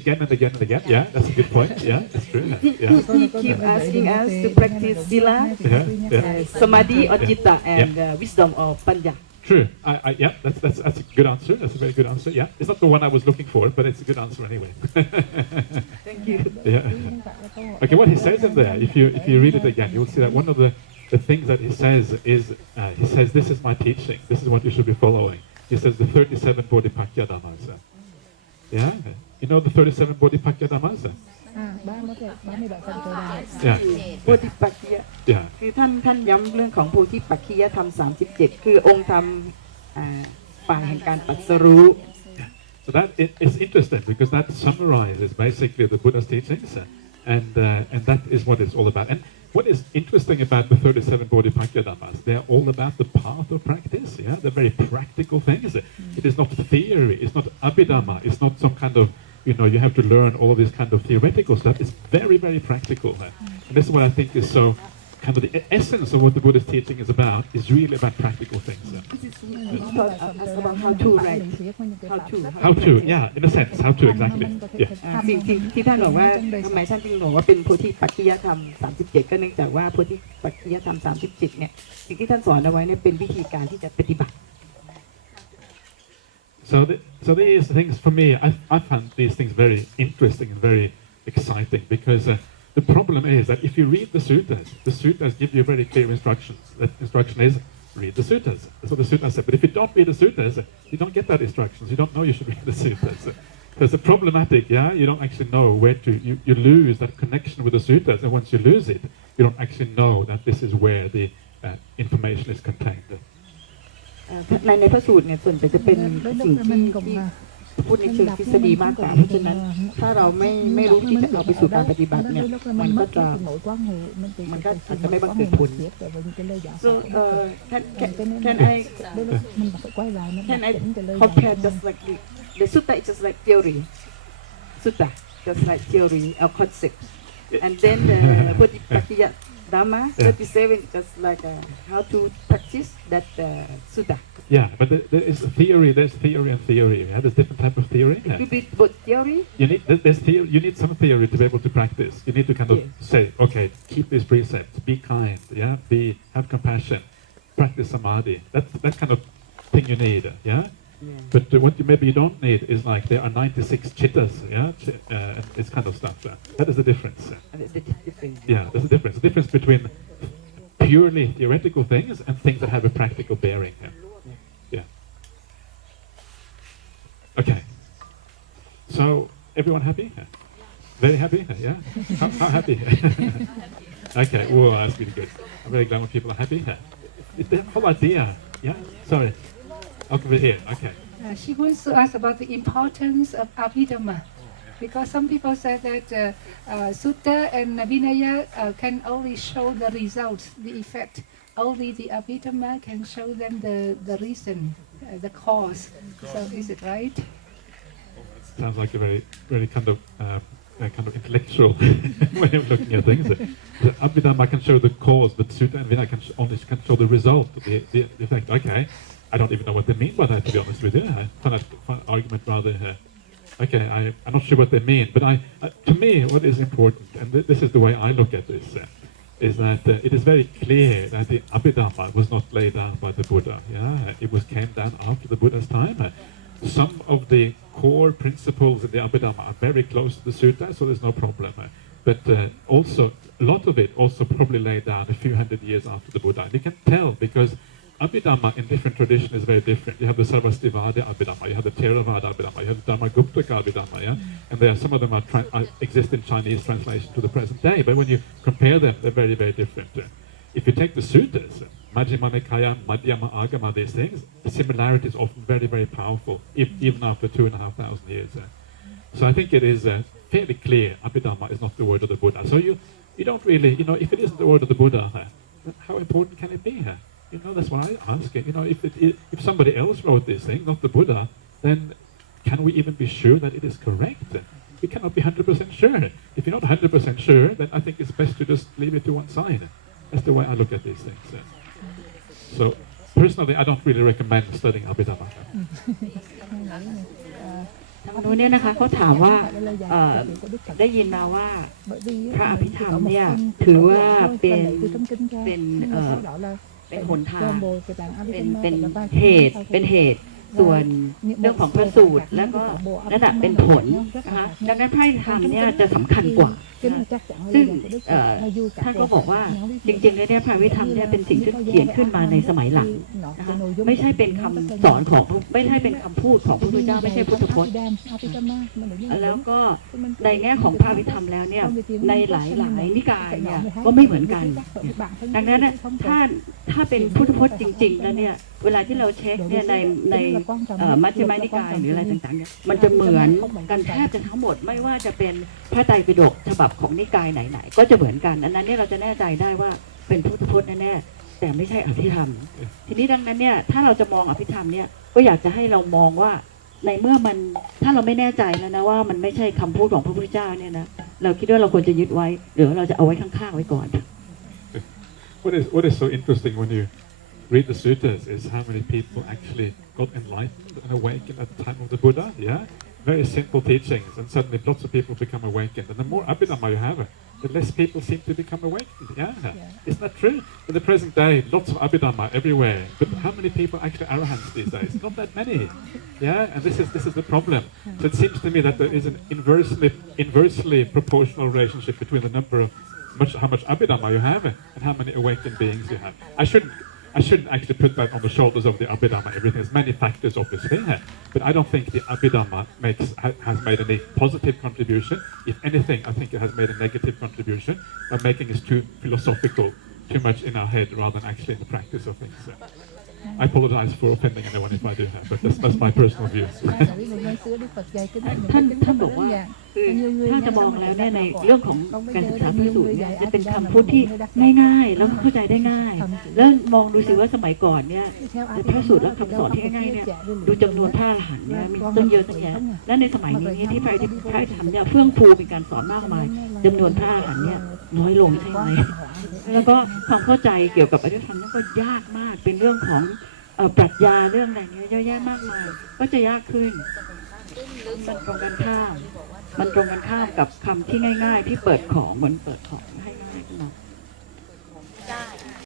again and again and again. Yeah, that's a good point. Yeah, that's true. Yeah. He keeps asking us to practice sila, samadhi or citta, and wisdom or panya. True. Yeah, that's a good answer. That's a very good answer. Yeah, it's not the one I was looking for, but it's a good answer anyway. Thank you. Yeah. Okay, what he says in there, if you read it again, you will see that one of the things that he says is, he says, this is my teaching. This is what you should be following. He says the 37 Bodhipakya Dhammas. Yeah? You know the 37 Bodhipakya Dhammas? Yeah. โพธิปักขิยะ Yeah. คือท่านย้ำเรื่องของโพธิปักขิยธรรม37คือองค์ธรรมฝ่ายแห่งการตรัสรู้ So that is interesting because that summarizes basically the Buddha's teachings, and that is what it's all about. And what is interesting about the 37 Bodhipakya Dhammas, they're all about the path of practice. Yeah, they're very practical things. It is not theory. It's not Abhidhamma. It's not some kind of, you have to learn all of this kind of theoretical stuff. It's very, very practical. And this is what I think is so kind of the essence of what the Buddhist teaching is about, is really about practical things. About how to, right? How to, yeah, in a sense, how to exactly. Yeah. สิ่งที่ท่านบอกว่าทำไมท่านจึงบอกว่าเป็นโพธิปักขิยธรรม37ก็เนื่องจากว่าโพธิปักขิยธรรม37เนี่ยสิ่งที่ท่านสอนเอาไว้เนี่ยเป็นวิธีการที่จะปฏิบัติ So these things, for me, I find these things very interesting and very exciting because the problem is that if you read the suttas give you very clear instructions. That instruction is, read the suttas. That's what the suttas say. But if you don't read the suttas, you don't get that instructions. You don't know you should read the suttas. Because the problematic, yeah, you don't actually know where to, you lose that connection with the suttas, and once you lose it, you don't actually know that this is where the information is contained. ในพระสูตรเนี่ยส่วนใหญ่จะเป็นสิ่งที่พูดในเชิงทฤษฎีมากกว่าเพราะฉะนั้นถ้าเราไม่รู้ที่จะเอาไปสู่การปฏิบัติเนี่ยมันก็อาจจะไม่บังเกิดผล so can I compare just like the sutta is just like theory sutta just like theory or concept and then the Bodhipakya Dhamma 37 just like how to practice that sutta. Yeah, but there is a theory. There's theory and theory. Yeah, there's different type of theory. It could be both theory. You need some theory to be able to practice. You need to kind of say, okay, keep these precepts, be kind, yeah, have compassion, practice samadhi. That kind of thing you need, yeah. But what maybe you don't need is like there are 96 chittas, yeah, it's kind of stuff. That is the difference. Yeah, there's a difference. The difference between purely theoretical things and things that have a practical bearing. Yeah. Okay. So everyone happy? Very happy? Yeah. How happy? Okay. Whoa, that's really good. I'm very glad when people are happy. It's the whole idea. Yeah. Sorry. Over here. Okay. She wants to ask about the importance of Abhidhamma, because some people say that Sutta and Vinaya can only show the results, the effect. Only the Abhidhamma can show them the reason, the cause. So is it right? Sounds like a very kind of intellectual way of looking at things. The Abhidhamma can show the cause, but Sutta and Vinaya can only show the result, the effect. Okay. I don't even know what they mean by that, to be honest with you. I find that argument rather, okay, I'm not sure what they mean, but to me, what is important, and this is the way I look at this, is that it is very clear that the Abhidhamma was not laid down by the Buddha. Yeah, it came down after the Buddha's time. Some of the core principles in the Abhidhamma are very close to the Sutta, so there's no problem. But also, a lot of it also probably laid down a few hundred years after the Buddha. And you can tell because Abhidhamma in different traditions is very different. You have the Sarvastivada Abhidhamma, you have the Theravada Abhidhamma, you have the Dharmaguptaka Abhidhamma, yeah? And some of them exist in Chinese translation to the present day, but when you compare them, they're very, very different. If you take the suttas, Majjhima Nikaya, Madhyama Agama, these things, the similarity is often very, very powerful, even after 2,500 years. So I think it is fairly clear Abhidhamma is not the word of the Buddha. So you don't really, if it isn't the word of the Buddha, how important can it be? That's what I ask. If somebody else wrote this thing, not the Buddha, then can we even be sure that it is correct? We cannot be 100% sure. If you're not 100% sure, then I think it's best to just leave it to one side. That's the way I look at these things. So, personally, I don't really recommend studying Abhidhamma. ทางนู้นเนี่ยนะคะเขาถามว่าได้ยินมาว่าพระอภิธรรมเนี่ยถือว่าเป็นหนทางเป็นเหตุส่วนเรื่องของพระสูตรแล้วก็นั่นแหละเป็นผลนะคะดังนั้นพระอภิธรรมเนี่ยจะสำคัญกว่าซึ่งท่านก็บอกว่าจริงๆแล้วเนี่ยพระอภิธรรมเนี่ยเป็นสิ่งที่เขียนขึ้นมาในสมัยหลังนะคะไม่ใช่เป็นคำสอนของไม่ใช่เป็นคำพูดของพระพุทธเจ้าไม่ใช่พุทธพจน์แล้วก็ในแง่ของพระอภิธรรมแล้วเนี่ยในหลายนิกายเนี่ยก็ไม่เหมือนกันดังนั้นถ้าเป็นพุทธพจน์จริงๆแล้วเนี่ยเวลาที่เราเช็คเนี่ยในมัชฌิมานิกายหรืออะไรต่างๆเนี่ยมันจะเหมือนกันแทบจะทั้งหมดไม่ว่าจะเป็นพระไตรปิฎกฉบับของนิกายไหนๆก็จะเหมือนกันอันนั้นเนี่ยเราจะแน่ใจได้ว่าเป็นพุทธพจน์แน่ๆแต่ไม่ใช่อภิธรรมทีนี้ดังนั้นเนี่ยถ้าเราจะมองอภิธรรมเนี่ยก็อยากจะให้เรามองว่าในเมื่อมันถ้าเราไม่แน่ใจแล้วนะว่ามันไม่ใช่คำพูดของพระพุทธเจ้าเนี่ยนะเราคิดว่าเราควรจะยึดไว้หรือเราจะเอาไว้ข้างๆไว้ก่อน What is so interesting when you read the suttas is how many people actually got enlightened and awakened at the time of the Buddha. Yeah, very simple teachings, and suddenly lots of people become awakened. And the more Abhidhamma you have, the less people seem to become awakened. Yeah, isn't that true? In the present day, lots of Abhidhamma everywhere, but how many people actually arahants these days? Not that many. Yeah, and this is the problem. So it seems to me that there is an inversely proportional relationship between the number of how much Abhidhamma you have and how many awakened beings you have. I shouldn't actually put that on the shoulders of the Abhidhamma. Everything has many factors, obviously, but I don't think the Abhidhamma has made any positive contribution. If anything, I think it has made a negative contribution by making us too philosophical, too much in our head rather than actually in the practice of things. I apologize for offending anyone if I do have, but that's my personal view. ท่านบอกว่าถ้าจะมองแล้วเนี่ยในเรื่องของการศึกษาพระสูตรเนี่ยจะเป็นคำพูดที่ง่ายๆแล้วเข้าใจได้ง่ายแล้วมองดูสิว่าสมัยก่อนเนี่ยพระสูตรและคำสอนที่ง่ายๆเนี่ยดูจำนวนพระอรหันต์เนี่ยมีตั้งเยอะตั้งแยะและในสมัยนี้ที่พระธรรมเนี่ยเฟื่องฟูเป็นการสอนมากมาย จำนวนพระอรหันต์เนี่ยน้อยลงใช่ไหมแล้วก็ความเข้าใจเกี่ยวกับอริยธรรมนั่นก็ยากมากเป็นเรื่องของปรัชญาเรื่องอะไรเนี้ยเยอะแยะมากมายก็จะยากขึ้นมันตรงกันข้ามกับคำที่ง่ายๆที่เปิดของเหมือนเปิดของ